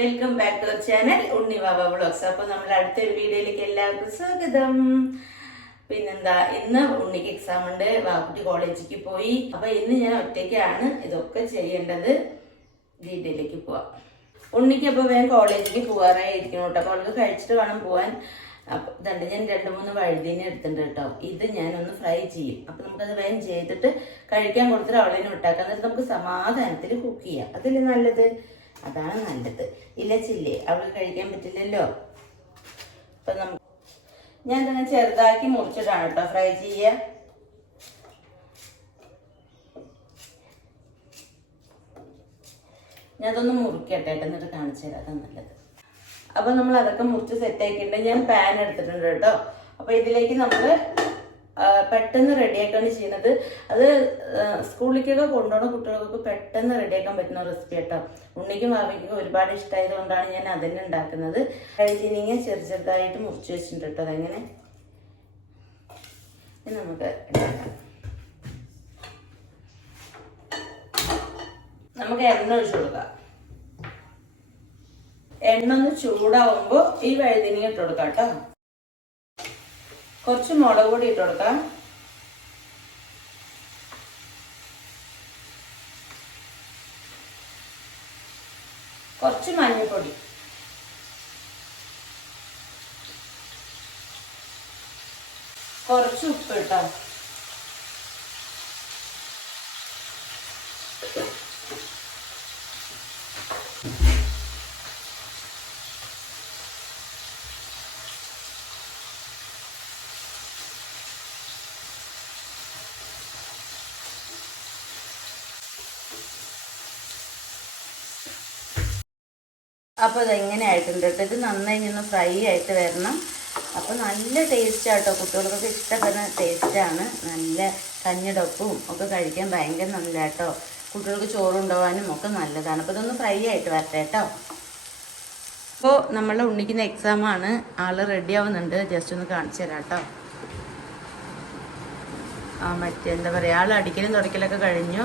Welcome back to our channel Unni Vava vlogs. അപ്പോൾ നമ്മൾ അടുത്തൊരു വീഡിയോയിലേക്ക് എല്ലാവർക്കും സ്വാഗതം. പിന്നെന്താ, ഇന്ന് ഉണ്ണിക്ക് എക്സാം ഉണ്ട്, വാക്കുട്ടി കോളേജിലേക്ക് പോയി. അപ്പൊ ഇന്ന് ഞാൻ ഒറ്റയ്ക്കാണ് ഇതൊക്കെ ചെയ്യേണ്ടത്. വീഡിയോയിലേക്ക് പോവാം. ഉണ്ണിക്ക് അപ്പോൾ വേഗം കോളേജിലേക്ക് പോകാറായിരിക്കണം കേട്ടോ. അപ്പോൾ അവൾക്ക് കഴിച്ചിട്ട് വേണം പോവാൻ. അപ്പോൾ ഇതുണ്ട്, ഞാൻ 2-3 വഴുതീനെ എടുത്തിട്ടുണ്ട് കേട്ടോ. ഇത് ഞാനൊന്ന് ഫ്രൈ ചെയ്യും. അപ്പോൾ നമുക്കത് വേഗം ചെയ്തിട്ട് കഴിക്കാൻ കൊടുത്തിട്ട് അവളെ വിട്ടാക്കാം. എന്നിട്ട് നമുക്ക് സമാധാനത്തിൽ കുക്ക് ചെയ്യാം. അതല്ലേ നല്ലത്? അതാണ് നല്ലത്. ഇല്ലച്ചില്ലേ, അവൾക്ക് കഴിക്കാൻ പറ്റില്ലല്ലോ. അപ്പൊ നമുക്ക് ഞാൻ തന്നെ ചെറുതാക്കി മുറിച്ചിട്ടാണ് കേട്ടോ ഫ്രൈ ചെയ്യുക. ഞാൻ അതൊന്ന് മുറിക്കട്ടെ, എന്നിട്ട് കാണിച്ചു തരാം, അതാണ് നല്ലത്. അപ്പൊ നമ്മൾ അതൊക്കെ മുറിച്ച് സെറ്റ് ആക്കിയിട്ടുണ്ട്. ഞാൻ പാൻ എടുത്തിട്ടുണ്ട് കേട്ടോ. അപ്പൊ ഇതിലേക്ക് നമ്മൾ പെട്ടെന്ന് റെഡിയാക്കാണ് ചെയ്യുന്നത്. അത് സ്കൂളിലേക്കൊക്കെ കൊണ്ടുപോകുന്ന കുട്ടികൾക്ക് പെട്ടെന്ന് റെഡിയാക്കാൻ പറ്റുന്ന റെസിപ്പി കേട്ടോ. ഉണ്ണിക്കും ഭാവിക്കും ഒരുപാട് ഇഷ്ടമായത് കൊണ്ടാണ് ഞാൻ അതന്നെ ഉണ്ടാക്കുന്നത്. കഴിച്ചിനെങ്കിൽ ചെറുതായിട്ട് മുറിച്ച് വെച്ചിട്ടുണ്ട് കേട്ടോ. അതെങ്ങനെ നമുക്ക് നമുക്ക് എണ്ണ ഒഴിച്ചു കൊടുക്കാം. എണ്ണ ഒന്ന് ചൂടാവുമ്പോൾ ഈ വഴുതിനി ഇട്ട് കൊടുക്കാം കേട്ടോ. കുറച്ച് മുളക് പൊടി ഇട്ട് കൊടുക്കാം. കുറച്ച് മഞ്ഞൾപ്പൊടി, കുറച്ച് ഉപ്പ് ഇട്ടോ. അപ്പോൾ ഇതെങ്ങനെ ആയിട്ടുണ്ട് കേട്ടോ. ഇത് നന്നായി ഒന്ന് ഫ്രൈ ആയിട്ട് വരണം. അപ്പോൾ നല്ല ടേസ്റ്റാട്ടോ, കുട്ടികൾക്കൊക്കെ ഇഷ്ടപ്പെടുന്ന ടേസ്റ്റാണ്. നല്ല കഞ്ഞിടൊപ്പവും ഒക്കെ കഴിക്കാൻ ഭയങ്കര നല്ല കേട്ടോ. കുട്ടികൾക്ക് ചോറുണ്ടാവാനും ഒക്കെ നല്ലതാണ്. അപ്പോൾ ഇതൊന്ന് ഫ്രൈ ആയിട്ട് വരട്ടെ കേട്ടോ. അപ്പോൾ നമ്മളുടെ ഉണ്ണിക്കുന്ന എക്സാമാണ്. ആള് റെഡി ആവുന്നുണ്ട്. ജസ്റ്റ് ഒന്ന് കാണിച്ചു തരാം കേട്ടോ. മറ്റെന്താ പറയുക, ആൾ അടിക്കലും തുടക്കലൊക്കെ കഴിഞ്ഞു.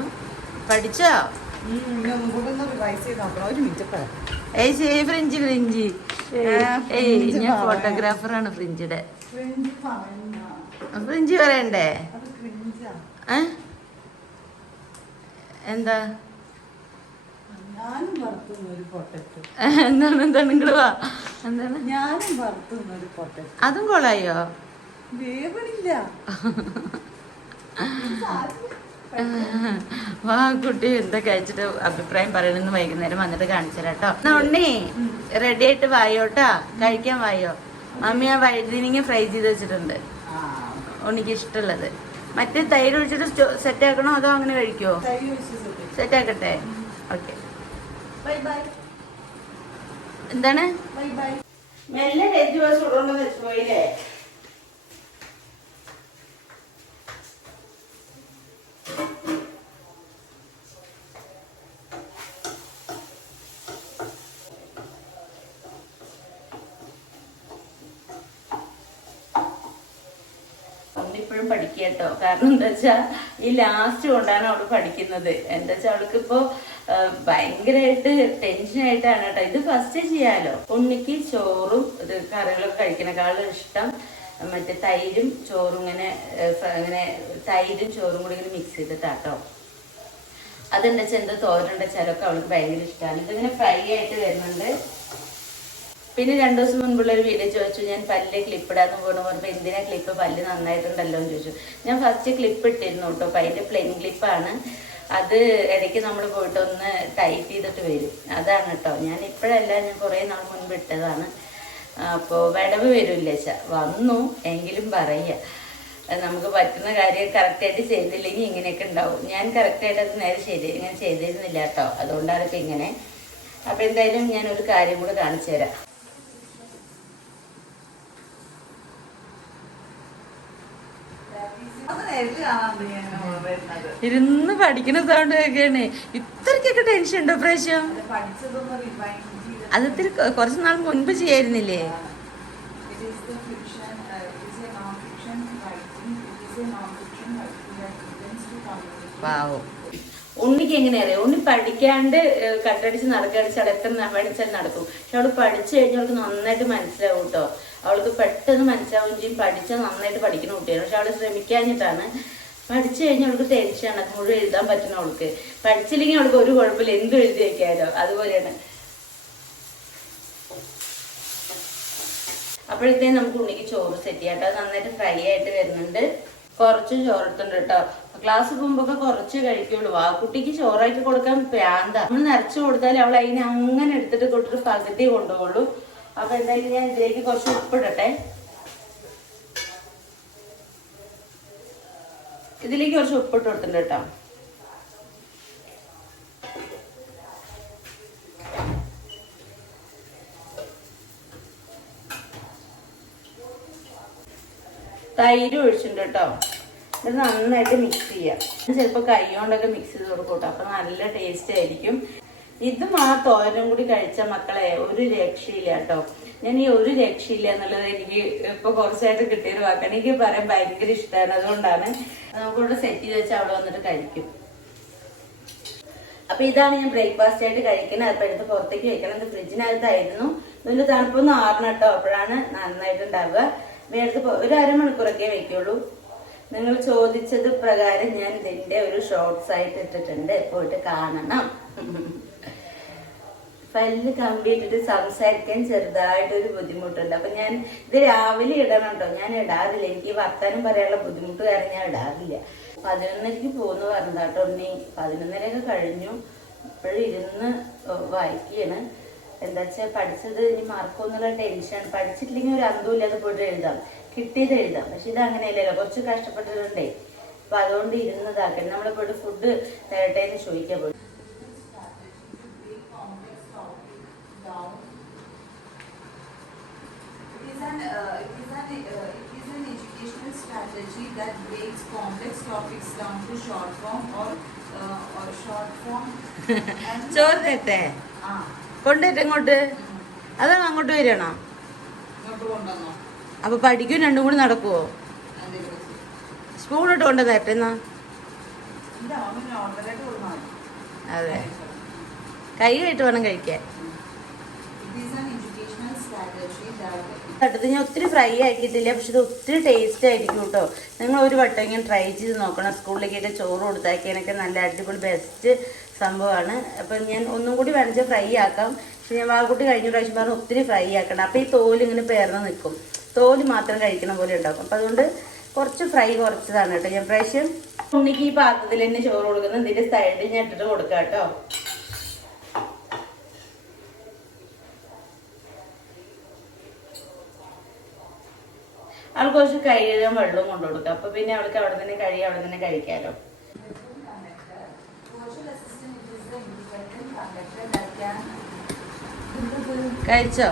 പഠിച്ചോ? ഫ്രിഞ്ച് ഫ്രിഞ്ച് ഞാൻ ഫോട്ടോഗ്രാഫറാണ് ഫ്രിഞ്ചിയുടെ. ഫ്രിഞ്ച് പറയണ്ടേ? എന്താ എന്താണ് എന്താണ് നിങ്ങള് വാ, എന്താണ് അതും കൊളായോ? വാ കുട്ടി, എന്താ കഴിച്ചിട്ട് അഭിപ്രായം പറയണെന്ന് വൈകുന്നേരം വന്നിട്ട് കാണിച്ചു തരാം കേട്ടോ. എന്നാ ഉണ്ണി റെഡി ആയിട്ട് വായോട്ടാ, കഴിക്കാൻ വായോ. മമ്മി ആ വഴുതിനിങ്ങ ഫ്രൈ ചെയ്ത് വെച്ചിട്ടുണ്ട്, ഉണ്ണിക്ക് ഇഷ്ടമുള്ളത്. മറ്റേ തൈര് ഒഴിച്ചിട്ട് സെറ്റ് ആക്കണോ അതോ അങ്ങനെ കഴിക്കുമോ? സെറ്റ് ആക്കട്ടെ. ഓക്കെ, എന്താണ് മെല്ലെ വെജ് വാസ് ഇടണമെന്ന് വെച്ചുപോയില്ലേ? ഇപ്പോഴും പഠിക്കുക കേട്ടോ. കാരണം എന്താ വെച്ചാൽ ഈ ലാസ്റ്റ് കൊണ്ടാണ് അവള് പഠിക്കുന്നത്. എന്താ വെച്ചാൽ അവൾക്കിപ്പോ ഭയങ്കരമായിട്ട് ടെൻഷനായിട്ടാണ് കേട്ടോ. ഇത് ഫസ്റ്റ് ചെയ്യാലോ. ഉണ്ണിക്ക് ചോറും ഇത് കറികളൊക്കെ കഴിക്കണേക്കാളും ഇഷ്ടം മറ്റേ തൈരും ചോറും ഇങ്ങനെ തൈരും ചോറും കൂടി ഇങ്ങനെ മിക്സ് ചെയ്തിട്ടാട്ടോ. അതെന്താ വെച്ചാൽ എന്താ തോരണ്ട വെച്ചാലൊക്കെ അവൾക്ക് ഭയങ്കര ഇഷ്ടമാണ്. ഇതിങ്ങനെ ഫ്രൈ ആയിട്ട് വരുന്നുണ്ട്. പിന്നെ 2 ദിവസം മുൻപുള്ള ഒരു വീഡിയോ ചോദിച്ചു, ഞാൻ പല്ല് ക്ലിപ്പ് ഇടാന്ന് പറഞ്ഞപ്പോൾ എന്തിനാ ക്ലിപ്പ്, പല്ല് നന്നായിട്ടുണ്ടല്ലോ എന്ന് ചോദിച്ചു. ഞാൻ ഫസ്റ്റ് ക്ലിപ്പ് ഇട്ടിരുന്നു കേട്ടോ. അപ്പം അതിൻ്റെ പ്ലെയിൻ ക്ലിപ്പാണ്. അത് ഇടയ്ക്ക് നമ്മൾ പോയിട്ട് ഒന്ന് ടൈറ്റ് ചെയ്തിട്ട് വരും. അതാണ് കേട്ടോ. ഞാൻ ഇപ്പോഴല്ല, ഞാൻ കുറേ നാൾ മുൻപ് ഇട്ടതാണ്. അപ്പോൾ വിടവ് വരില്ല വെച്ചാൽ വന്നു എങ്കിലും പറയുക. നമുക്ക് പറ്റുന്ന കാര്യം കറക്റ്റായിട്ട് ചെയ്തില്ലെങ്കിൽ ഇങ്ങനെയൊക്കെ ഉണ്ടാവും. ഞാൻ കറക്റ്റായിട്ട് അത് നേരെ ഇങ്ങനെ ചെയ്തിരുന്നില്ല കേട്ടോ. അതുകൊണ്ടാണ് ഇപ്പം ഇങ്ങനെ. അപ്പം എന്തായാലും ഞാനൊരു കാര്യം കൂടെ കാണിച്ചു തരാം. ഇരുന്ന് പഠിക്കുന്ന സൗണ്ട് കേൾക്കുകയാണ്. ഇത്രക്കൊക്കെ ടെൻഷൻ ഉണ്ടോ പ്രാവശ്യം? അതിത്തിരി കുറച്ച് നാൾ മുൻപ് ചെയ്യായിരുന്നില്ലേ? വാവോ, ഉണ്ണിക്ക് എങ്ങനെ അറിയാം, ഉണ്ണി പഠിക്കാണ്ട് കട്ടടിച്ച് നടക്കടിച്ച് അവിടെ എത്ര പഠിച്ചാൽ നടക്കും. പക്ഷെ അവള് പഠിച്ചു കഴിഞ്ഞാൽ അവൾക്ക് നന്നായിട്ട് മനസ്സിലാവും കേട്ടോ. അവൾക്ക് പെട്ടെന്ന് മനസ്സിലാവുകയും ചെയ്യും. പഠിച്ചാൽ നന്നായിട്ട് പഠിക്കുന്ന കുട്ടിയാണ്. പക്ഷെ അവള് ശ്രമിക്കാഞ്ഞിട്ടാണ്. പഠിച്ചു കഴിഞ്ഞാൽ അവൾക്ക് ടെൻഷനാണ്, അത് മുഴുവൻ എഴുതാൻ പറ്റുന്ന അവൾക്ക്. പഠിച്ചില്ലെങ്കിൽ അവൾക്ക് ഒരു കുഴപ്പമില്ല, എന്തും എഴുതി വെക്കാമല്ലോ. അതുപോലെയാണ്. അപ്പോഴത്തേക്കും നമുക്ക് ഉണ്ണിക്ക് ചോറ് സെറ്റ് ചെയ്യാം കേട്ടോ. അത് നന്നായിട്ട് ഫ്രൈ ആയിട്ട് വരുന്നുണ്ട്. കുറച്ച് ചോറെടുത്തുണ്ട് കേട്ടോ. ക്ലാസ് പോകുമ്പോ കുറച്ച് കഴിക്കുള്ളൂ. ആ കുട്ടിക്ക് ചോറാക്കി കൊടുക്കാൻ പ്രാന്ത. നമ്മൾ നിറച്ചു കൊടുത്താൽ അവൾ അതിനെ അങ്ങനെ എടുത്തിട്ട് കൊടുത്തിട്ട് പകുതി കൊണ്ടുപോകുള്ളൂ. അപ്പൊ എന്തായാലും ഞാൻ ഇതിലേക്ക് കുറച്ച് ഉപ്പിടട്ടെ. ഇതിലേക്ക് കുറച്ച് ഉപ്പിട്ട് കൊടുത്തിട്ടുണ്ട് കേട്ടോ. തൈര് ഒഴിച്ചിട്ടുണ്ട് കേട്ടോ. ഇത് നന്നായിട്ട് മിക്സ് ചെയ്യാം. ചിലപ്പോൾ കൈ കൊണ്ടൊക്കെ മിക്സ് ചെയ്ത് കൊടുക്കൂട്ടോ. അപ്പൊ നല്ല ടേസ്റ്റ് ആയിരിക്കും. ഇതും ആ തോരനും കൂടി കഴിച്ച മക്കളെ ഒരു രക്ഷയില്ല കേട്ടോ. ഞാൻ ഈ ഒരു രക്ഷയില്ല എന്നുള്ളത് എനിക്ക് ഇപ്പൊ കുറച്ചായിട്ട് കിട്ടിയൊരു വാക്കാണ്. എനിക്ക് പറയാൻ ഭയങ്കര ഇഷ്ടമാണ്. അതുകൊണ്ടാണ് നമുക്കിവിടെ സെറ്റ് ചെയ്ത് വെച്ചാൽ അവിടെ വന്നിട്ട് കഴിക്കും. അപ്പൊ ഇതാണ് ഞാൻ ബ്രേക്ക്ഫാസ്റ്റ് ആയിട്ട് കഴിക്കുന്നത്. അതിപ്പോ എടുത്ത് പുറത്തേക്ക് വെക്കണം. ഇത് ഫ്രിഡ്ജിനകത്തായിരുന്നു. ഇതിന്റെ തണുപ്പൊന്ന് ആറണം കേട്ടോ. അപ്പോഴാണ് നന്നായിട്ട് ഉണ്ടാവുക. നേരത്തെ ഒരു അരമണിക്കൂറൊക്കെ വെക്കുള്ളൂ. നിങ്ങൾ ചോദിച്ചത് പ്രകാരം ഞാൻ ഇതിന്റെ ഒരു ഷോർട്സ് ആയിട്ട് ഇട്ടിട്ടുണ്ട്. പോയിട്ട് കാണണം. പല്ല് കമ്പിയിട്ടിട്ട് സംസാരിക്കാൻ ചെറുതായിട്ടൊരു ബുദ്ധിമുട്ടുണ്ട്. അപ്പൊ ഞാൻ ഇത് രാവിലെ ഇടണം കേട്ടോ. ഞാൻ ഇടാറില്ല. എനിക്ക് വർത്താനം പറയാനുള്ള ബുദ്ധിമുട്ട് കാരണം ഞാൻ ഇടാറില്ല. 11:30 പോന്ന് പറഞ്ഞാട്ടോ. ഉണ്ണി 11:30 കഴിഞ്ഞു. ഇപ്പോഴും ഇരുന്ന് വായിക്കുകയാണ്. എന്താ വെച്ചാൽ പഠിച്ചത് ഇനി മറക്കുമെന്നുള്ള ടെൻഷൻ. പഠിച്ചിട്ടില്ലെങ്കിൽ ഒരു അന്തമില്ലാതെ പോയിട്ട് എഴുതാം, കിട്ടിയത് എഴുതാം. പക്ഷെ ഇത് അങ്ങനെയല്ലല്ലോ, കുറച്ച് കഷ്ടപ്പെട്ടിട്ടുണ്ടേ. അപ്പൊ അതുകൊണ്ട് ഇരുന്നതാക്കണം. നമ്മളെ പോയിട്ട് ഫുഡ് തരട്ടെ എന്ന് ചോദിക്കാൻ പോയി. ചോറ് തരട്ടെ? കൊണ്ടുവരട്ടെ ഇങ്ങോട്ട്? അതാണോ അങ്ങോട്ട് വരണോ? അപ്പൊ പഠിക്കും രണ്ടും കൂടി നടക്കുവോ? സ്പൂൺ ഇട്ട് കൊണ്ട് തരട്ടെ എന്നാ? അതെ, കൈ കഴിട്ട് വേണം കഴിക്കാൻ. അടുത്ത് ഞാൻ ഒത്തിരി ഫ്രൈ ആക്കിയിട്ടില്ല. പക്ഷെ ഇത് ഒത്തിരി ടേസ്റ്റ് ആയിരിക്കും കേട്ടോ. നിങ്ങൾ ഒരു വട്ടം ഇങ്ങനെ ട്രൈ ചെയ്ത് നോക്കണം. സ്കൂളിലേക്കൊക്കെ ചോറ് കൊടുത്താക്കിയതിനൊക്കെ നല്ല അടിപൊളി ബെസ്റ്റ് സംഭവമാണ്. അപ്പം ഞാൻ ഒന്നും കൂടി വേണമെങ്കിൽ ഫ്രൈ ആക്കാം. പക്ഷെ ഞാൻ വാക്കുട്ടി കഴിഞ്ഞ പ്രാവശ്യം പറഞ്ഞ് ഒത്തിരി ഫ്രൈ ആക്കണം. അപ്പം ഈ തോല് ഇങ്ങനെ പേർന്ന് നിൽക്കും. തോല് മാത്രം കഴിക്കണ പോലെ ഉണ്ടാക്കും. അപ്പം അതുകൊണ്ട് കുറച്ച് ഫ്രൈ കുറച്ചതാണ് കേട്ടോ ഞാൻ പ്രാവശ്യം. ഉണ്ണിക്ക് ഈ പാത്രത്തിൽ തന്നെ ചോറ് കൊടുക്കുന്നത്. ഇതിൻ്റെ സൈഡിൽ ഞാൻ ഇട്ടിട്ട് കൊടുക്കാം കേട്ടോ. അവൾക്ക് കുറച്ച് കഴുകാൻ വെള്ളവും കൊണ്ടു കൊടുക്കുക. അപ്പൊ പിന്നെ അവൾക്ക് അവിടെ തന്നെ അവിടെ തന്നെ കഴിക്കാലോ. കഴിച്ചോ?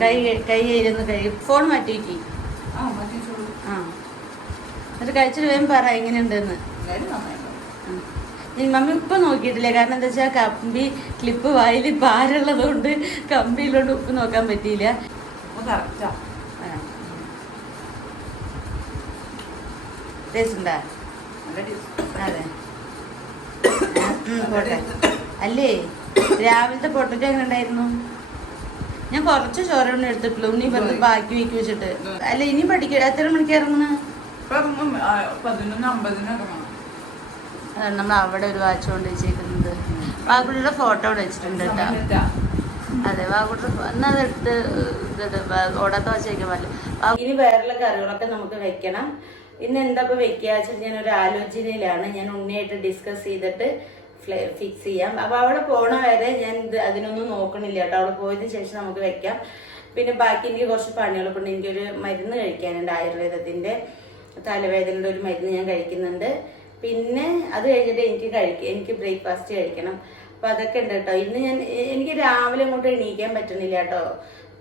കൈ ഇരുന്ന് കഴിയും. ഫോൺ മാറ്റിക്കി. എന്നിട്ട് കഴിച്ചിട്ട് വേഗം പറ എങ്ങനെയുണ്ടെന്ന്. മമ്മി ഉപ്പ് നോക്കിയിട്ടില്ല. കാരണം എന്താ വെച്ചാൽ കമ്പി ക്ലിപ്പ് വായിൽ പാരുള്ളത് കൊണ്ട് കമ്പിയിലോട്ട് ഉപ്പ് നോക്കാൻ പറ്റിയില്ല. ടേസ്റ്റ് ഉണ്ടാ? അതെ, പോട്ടെ. അല്ലേ രാവിലത്തെ പൊട്ടറ്റോ എങ്ങനെ ഉണ്ടായിരുന്നു? ഞാൻ കുറച്ച് ചോറൊന്നും എടുത്തിട്ടുള്ളൂ. ഉണ്ണി പറഞ്ഞ് ബാക്കി വെക്കി വെച്ചിട്ട്. അല്ല ഇനി പഠിക്ക എത്ര മണിക്ക് ഇറങ്ങുന്ന? 11:50 അതാണ് നമ്മൾ അവിടെ ഒരു വാച്ച് കൊണ്ട് വെച്ചേക്കുന്നത്. വാക്കുട്ടിയുടെ ഫോട്ടോ അവിടെ വെച്ചിട്ടുണ്ട് കേട്ടോ. അതെ, വാക്കുട്ടി എന്നാൽ അതെടുത്ത് ഓടാത്ത വാച്ച് വയ്ക്കാൻ പറ്റില്ല. ഇനി വേറെയുള്ള കറികളൊക്കെ നമുക്ക് വെക്കണം. ഇന്ന് എന്താ ഇപ്പൊ വെക്കുക വെച്ചാൽ ഞാൻ ഒരു ആലോചനയിലാണ്. ഞാൻ ഉണ്ണിയായിട്ട് ഡിസ്കസ് ചെയ്തിട്ട് ഫിക്സ് ചെയ്യാം. അപ്പൊ അവിടെ പോണ വരെ ഞാൻ അതിനൊന്നും നോക്കണില്ല കേട്ടോ. അവിടെ പോയതിനു ശേഷം നമുക്ക് വെക്കാം. പിന്നെ ബാക്കി എനിക്ക് കുറച്ച് പണികളൊക്കെ ഉണ്ട്. എനിക്കൊരു മരുന്ന് കഴിക്കാനുണ്ട്, ആയുർവേദത്തിന്റെ തലവേദനയുടെ ഒരു മരുന്ന് ഞാൻ കഴിക്കുന്നുണ്ട്. പിന്നെ അത് കഴിഞ്ഞിട്ട് എനിക്ക് ബ്രേക്ക്ഫാസ്റ്റ് കഴിക്കണം. അപ്പൊ അതൊക്കെ ഉണ്ട് കേട്ടോ. ഇന്ന് എനിക്ക് രാവിലെ അങ്ങോട്ട് എണീക്കാൻ പറ്റുന്നില്ല കേട്ടോ.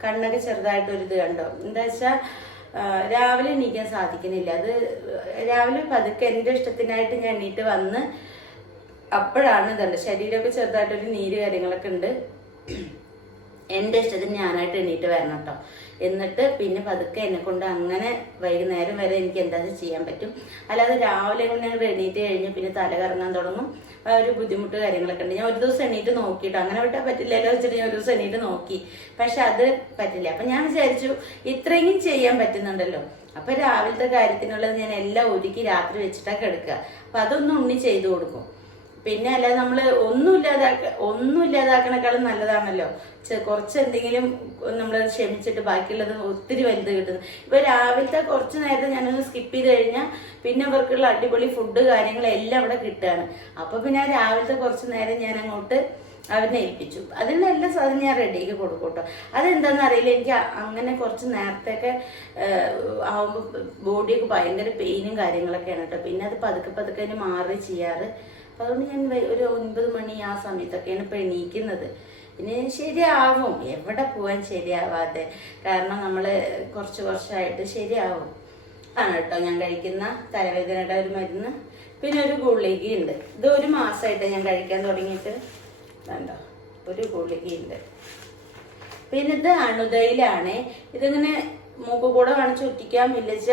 കണ്ണൊക്കെ ചെറുതായിട്ടൊരിത് കണ്ടോ. എന്താ വെച്ചാൽ രാവിലെ എണീക്കാൻ സാധിക്കുന്നില്ല. അത് രാവിലെ പതുക്കെ എൻ്റെ ഇഷ്ടത്തിനായിട്ട് ഞാൻ എണീറ്റ് വന്ന് അപ്പോഴാണ് ഇതുണ്ട്. ശരീരമൊക്കെ ചെറുതായിട്ടൊരു നീര് കാര്യങ്ങളൊക്കെ ഉണ്ട്. എൻ്റെ ഇഷ്ടത്തിന് ഞാനായിട്ട് എണീറ്റ് വരണം കേട്ടോ. എന്നിട്ട് പിന്നെ പതുക്കെ എന്നെ കൊണ്ട് അങ്ങനെ വൈകുന്നേരം വരെ എനിക്ക് എന്തായാലും ചെയ്യാൻ പറ്റും. അല്ലാതെ രാവിലെ ഇങ്ങനെ എണീറ്റ് കഴിഞ്ഞ് പിന്നെ തല കറങ്ങാൻ തുടങ്ങും. ഒരു ബുദ്ധിമുട്ട് കാര്യങ്ങളൊക്കെ ഉണ്ട്. ഞാൻ ഒരു ദിവസം എണീറ്റ് നോക്കിയിട്ടോ, അങ്ങനെ വിട്ടാൽ പറ്റില്ലല്ലോ വെച്ചിട്ട് ഞാൻ ഒരു ദിവസം എണീറ്റ് നോക്കി. പക്ഷെ അത് പറ്റില്ല. അപ്പം ഞാൻ വിചാരിച്ചു ഇത്രയെങ്കിലും ചെയ്യാൻ പറ്റുന്നുണ്ടല്ലോ. അപ്പം രാവിലത്തെ കാര്യത്തിനുള്ളത് ഞാൻ എല്ലാം ഒരുക്കി രാത്രി വെച്ചിട്ടാണ് കിടക്കുക. അപ്പം അതൊന്നും ഉണ്ണി ചെയ്തു കൊടുക്കും. പിന്നെ അല്ലാതെ നമ്മൾ ഒന്നും ഇല്ലാതാക്കണേക്കാളും നല്ലതാണല്ലോ കുറച്ച് എന്തെങ്കിലും നമ്മൾ ക്ഷമിച്ചിട്ട് ബാക്കിയുള്ളത് ഒത്തിരി വലുത് കിട്ടുന്നു. ഇപ്പൊ രാവിലത്തെ കുറച്ച് നേരത്തെ ഞാനൊന്ന് സ്കിപ്പ് ചെയ്ത് കഴിഞ്ഞാൽ പിന്നെ അവർക്കുള്ള അടിപൊളി ഫുഡ് കാര്യങ്ങളെല്ലാം അവിടെ കിട്ടുകയാണ്. അപ്പൊ പിന്നെ ആ രാവിലത്തെ കുറച്ച് നേരം ഞാൻ അങ്ങോട്ട് അവരെ ഏൽപ്പിച്ചു. അതിനുള്ള എല്ലാ സാധനം ഞാൻ റെഡിയാക്കി കൊടുക്കും കേട്ടോ. അതെന്താണെന്ന് അറിയില്ല, എനിക്ക് അങ്ങനെ കുറച്ച് നേരത്തെയൊക്കെ ആവുമ്പോൾ ബോഡിയൊക്കെ ഭയങ്കര പെയിനും കാര്യങ്ങളൊക്കെയാണ് കേട്ടോ. പിന്നെ അത് പതുക്കെ പതുക്കെ മാറി ചെയ്യാറ്. അപ്പം അതുകൊണ്ട് ഞാൻ ഒരു 9 മണി ആ സമയത്തൊക്കെയാണ് ഇപ്പം എണീക്കുന്നത്. പിന്നെ ശരിയാവും, എവിടെ പോകാൻ ശരിയാവാതെ, കാരണം നമ്മൾ കുറച്ച് വർഷമായിട്ട് ശരിയാവും ആണ് കേട്ടോ ഞാൻ കഴിക്കുന്ന തലവേദനയുടെ ഒരു മരുന്ന്. പിന്നെ ഒരു ഗുളികയുണ്ട്. ഇത് 1 മാസമായിട്ട് ഞാൻ കഴിക്കാൻ തുടങ്ങിയിട്ട്. വേണ്ടോ, ഒരു ഗുളികയുണ്ട്. പിന്നെ ഇത് അണുതയിലാണ്. ഇതിങ്ങനെ മൂക്ക് കൂടെ വേണം ചുറ്റിക്കാൻ വിളിച്ച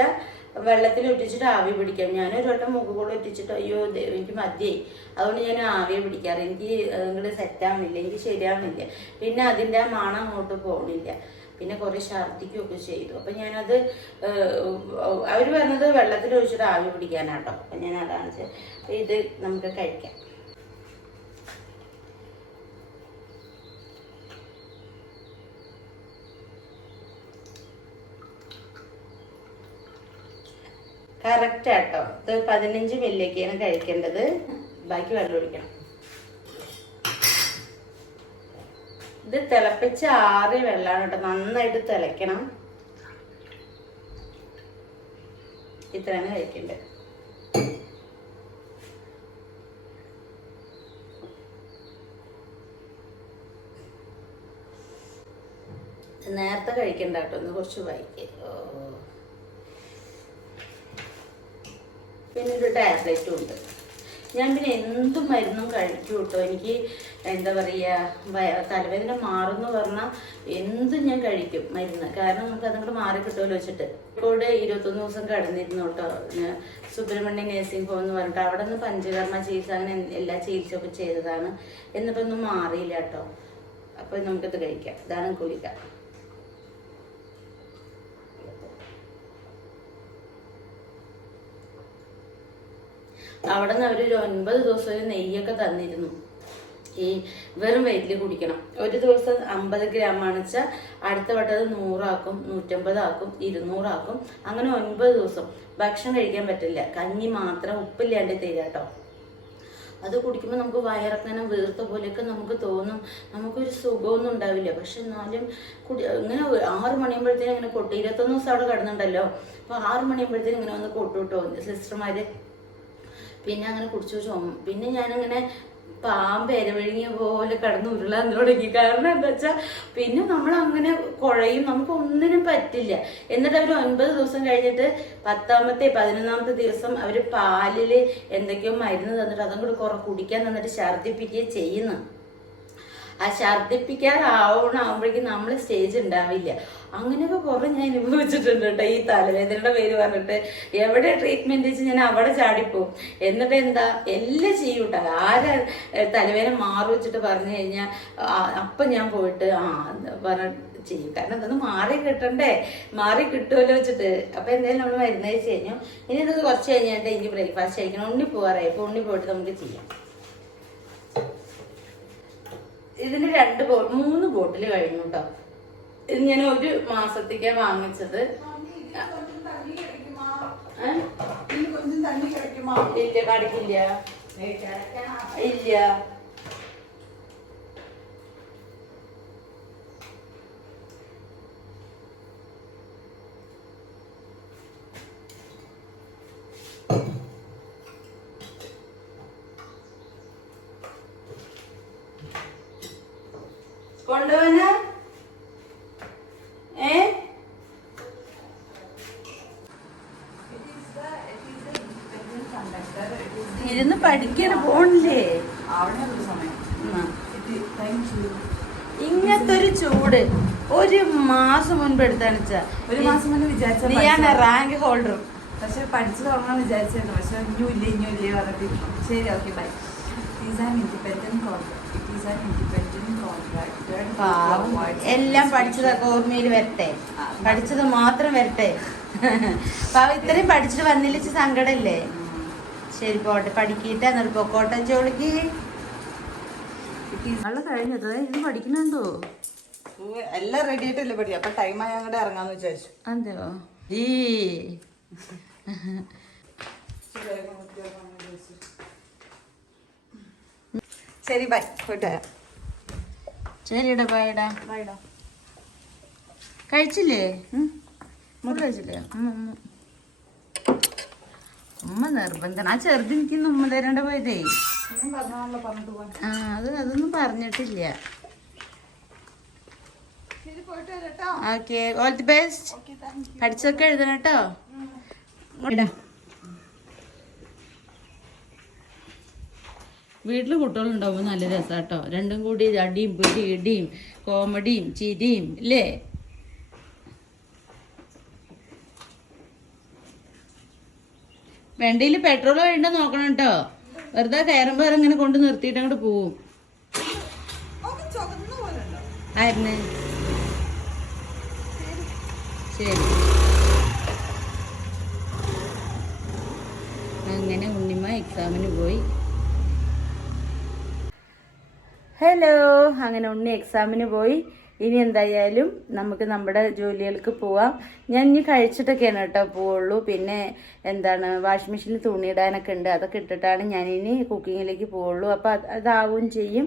വെള്ളത്തിൽ ഒറ്റിച്ചിട്ട് ആവി പിടിക്കാം. ഞാനൊരു വട്ടം മൂക്ക് കൂടെ ഒറ്റിച്ചിട്ട് അയ്യോ എനിക്ക് മതിയായി. അതുകൊണ്ട് ഞാൻ ആവിയെ പിടിക്കാറ്. എനിക്ക് ഇങ്ങോട്ട് സെറ്റാവുന്നില്ല, എനിക്ക് ശരിയാവുന്നില്ല. പിന്നെ അതിൻ്റെ ആ മണം അങ്ങോട്ട് പോകണില്ല. പിന്നെ കുറേ ഛർദ്ദിക്കുകയൊക്കെ ചെയ്തു. അപ്പം ഞാനത് അവർ പറഞ്ഞത് വെള്ളത്തിൽ ഒഴിച്ചിട്ട് ആവി പിടിക്കാനാട്ടോ. അപ്പം ഞാൻ അതാണ് ഇത് നമുക്ക് കഴിക്കാം. കറക്റ്റ് ആട്ടോ. ഇത് 15 മില്ലിയൊക്കെയാണ് കഴിക്കേണ്ടത്. ബാക്കി വെള്ളം ഒഴിക്കണം. ഇത് തിളപ്പിച്ച് ആറിയ വെള്ളമാണ് കേട്ടോ. നന്നായിട്ട് തിളയ്ക്കണം. ഇത്രയാണ് കഴിക്കേണ്ടത്. നേരത്തെ കഴിക്കണ്ട കേട്ടോ, ഒന്ന് കുറച്ച് വൈകി. പിന്നെ ഒരു ടാബ്ലറ്റും ഉണ്ട്. ഞാൻ പിന്നെ എന്തും മരുന്നും കഴിക്കും കേട്ടോ. എനിക്ക് എന്താ പറയുക, തലവേദന മാറുമെന്ന് പറഞ്ഞാൽ എന്തും ഞാൻ കഴിക്കും മരുന്ന്. കാരണം നമുക്ക് അതങ്ങോട്ട് മാറി കിട്ടുമല്ലോ വെച്ചിട്ട്. കോഴിക്കോട് 21 ദിവസം കിടന്നിരുന്നു കേട്ടോ. സുബ്രഹ്മണ്യ നഴ്സിംഗ് ഹോം എന്ന് പറഞ്ഞിട്ട് അവിടെ നിന്ന് പഞ്ചകർമ്മ ചികിത്സ അങ്ങനെ എല്ലാ ചികിത്സയൊക്കെ ചെയ്തതാണ്. എന്നിപ്പോൾ ഒന്നും മാറിയില്ല കേട്ടോ. അപ്പോൾ നമുക്കിത് കഴിക്കാം. ഇതാണ് ഗുളിക. അവിടെ നിന്ന് അവരൊരു 9 ദിവസം ഒരു നെയ്യൊക്കെ തന്നിരുന്നു. ഈ വെറും വയറ്റിൽ കുടിക്കണം. ഒരു ദിവസം 50 ഗ്രാമാണെന്ന് വെച്ചാൽ അടുത്ത വട്ടത് 100 ആക്കും, 150 ആക്കും, 200 ആക്കും. അങ്ങനെ 9 ദിവസം ഭക്ഷണം കഴിക്കാൻ പറ്റില്ല. കഞ്ഞി മാത്രം ഉപ്പില്ലാണ്ട് തരാട്ടോ. അത് കുടിക്കുമ്പോൾ നമുക്ക് വയറങ്ങനെ വീർത്ത പോലെയൊക്കെ നമുക്ക് തോന്നും. നമുക്കൊരു സുഖമൊന്നും ഉണ്ടാവില്ല. പക്ഷെ എന്നാലും ഇങ്ങനെ 6 മണിയാകുമ്പോഴത്തേനും ഇങ്ങനെ കൊട്ടു. 21 ദിവസം അവിടെ കിടന്നുണ്ടല്ലോ. അപ്പോൾ 6 മണിയാകുമ്പോഴത്തേനും ഇങ്ങനെ വന്ന് കൊട്ടു കിട്ടോ സിസ്റ്റർമാര്. പിന്നെ അങ്ങനെ കുടിച്ചു ചോമ. പിന്നെ ഞാനങ്ങനെ പാമ്പ് ഇരവിഴുങ്ങിയ പോലെ കിടന്ന് ഉരുളാൻ തുടങ്ങി. കാരണം എന്താ വെച്ചാൽ പിന്നെ നമ്മൾ അങ്ങനെ കുഴയും, നമുക്ക് ഒന്നിനും പറ്റില്ല. എന്നിട്ട് അവർ 9 ദിവസം കഴിഞ്ഞിട്ട് 10ാമത്തെ 11ാമത്തെ ദിവസം അവർ പാലിൽ എന്തൊക്കെയോ മരുന്ന് തന്നിട്ട് അതും കൂടി കുറെ കുടിക്കാൻ തന്നിട്ട് ഛർദ്ദിപ്പിക്കുകയും ചെയ്യുന്നു. ആ ഛർദ്ദിപ്പിക്കാറാവുമ്പോഴേക്കും നമ്മൾ സ്റ്റേജ് ഉണ്ടാവില്ല. അങ്ങനെയൊക്കെ കുറെ ഞാൻ അനുഭവിച്ചിട്ടുണ്ട് കേട്ടോ. ഈ തലവേദനയുടെ പേര് പറഞ്ഞിട്ട് എവിടെ ട്രീറ്റ്മെന്റ് വെച്ച് ഞാൻ അവിടെ ചാടിപ്പോവും. എന്നിട്ട് എന്താ എല്ലാം ചെയ്യൂട്ടോ. ആരാ തലവേദന മാറി വെച്ചിട്ട് പറഞ്ഞു കഴിഞ്ഞാൽ അപ്പം ഞാൻ പോയിട്ട് പറഞ്ഞ ചെയ്യും. കാരണം അതൊന്ന് മാറി കിട്ടണ്ടേ, മാറി കിട്ടുമല്ലോ വെച്ചിട്ട്. അപ്പൊ എന്തായാലും നമ്മൾ മരുന്ന് കഴിച്ച് കഴിഞ്ഞു. ഇനി ഇതൊക്കെ കുറച്ച് കഴിഞ്ഞിട്ട് എനിക്ക് ബ്രേക്ക്ഫാസ്റ്റ് കഴിക്കണം. ഉണ്ണി പോകാറായി. അപ്പൊ ഉണ്ണി പോയിട്ട് നമുക്ക് ചെയ്യാം. ഇതിന് 3 ബോട്ടിൽ കഴിഞ്ഞു കേട്ടോ. ഇത് ഞാൻ 1 മാസത്തേക്കാണ് വാങ്ങിച്ചത്. ഇല്ല, കടിക്കില്ല, ഇല്ല. കൊണ്ടുപോവാനാ ഇരുന്ന് പഠിക്കാൻ പോണില്ലേ? ഇങ്ങ എന്തൊരു ചൂട്. ഒരു മാസം മുൻപ് എടുത്താണ് ഒരു മാസം മുന്നേ വിചാരിച്ച നീയാണ് റാങ്ക് ഹോൾഡർ. പക്ഷെ പഠിച്ചു തുടങ്ങാൻ വിചാരിച്ചായിരുന്നു. പക്ഷെ ഇനിയില്ലേ പറഞ്ഞിട്ട് ശരി ഓക്കെ ബൈ. എല്ലാം പഠിച്ചതൊക്കെ ഓർമ്മയിൽ വരട്ടെ, പഠിച്ചത് മാത്രം വരട്ടെ. ഇത്രയും പഠിച്ചിട്ട് വന്നില്ല സങ്കടല്ലേ? ശരി പോട്ടെ, പഠിക്കിട്ട് എന്നിട്ട് പൊക്കോട്ടെ ജോലിക്ക്. നല്ല കഴിഞ്ഞത് ഇത് പഠിക്കുന്നുണ്ടോ? എല്ലാം റെഡി ആയിട്ടല്ലേ പഠിക്കും. അപ്പൊ ടൈമായി അങ്ങോട്ട് ഇറങ്ങാന്ന് വിചാരിച്ചു. അതെയോ? ശരി ബൈ, പോയിട്ട് വരാം. ശരിടാ, ബൈഡാ. ബൈഡാ. കഴിച്ചില്ലേ? കഴിച്ചില്ലേ? ഉമ്മ നിർബന്ധം. ആ ചെറുത് എനിക്ക് ഉമ്മ തരേണ്ട പോയതേ. അതൊന്നും പറഞ്ഞിട്ടില്ല. Okay, all the best. പഠിച്ചൊക്കെ എഴുതണം കേട്ടോ. വീട്ടിൽ കുട്ടികളുണ്ടാവുമ്പോൾ നല്ല രസാട്ടോ. രണ്ടും കൂടി അടിയും പിടി ഇടിയും കോമഡിയും ചിരിയും ഇല്ലേ? വണ്ടിയിൽ പെട്രോൾ വേണ്ട നോക്കണം കേട്ടോ. വെറുതെ കയറുമ്പോ ഇങ്ങനെ കൊണ്ട് നിർത്തിയിട്ട് അങ്ങോട്ട് പോവും. ആയിരുന്നു ശരി. അങ്ങനെ ഉണ്ണിമ്മ എക്സാമിന് പോയി. ഹലോ, അങ്ങനെ ഉണ്ണി എക്സാമിന് പോയി. ഇനി എന്തായാലും നമുക്ക് നമ്മുടെ ജോലികൾക്ക് പോവാം. ഞാൻ ഇനി കഴിച്ചിട്ടൊക്കെയാണ് കേട്ടോ പോവുള്ളൂ. പിന്നെ എന്താണ്, വാഷിംഗ് മെഷീനിൽ തുണിയിടാനൊക്കെ ഉണ്ട്. അതൊക്കെ ഇട്ടിട്ടാണ് ഞാനിനി കുക്കിങ്ങിലേക്ക് പോവുള്ളൂ. അപ്പോൾ അതാവും ചെയ്യും,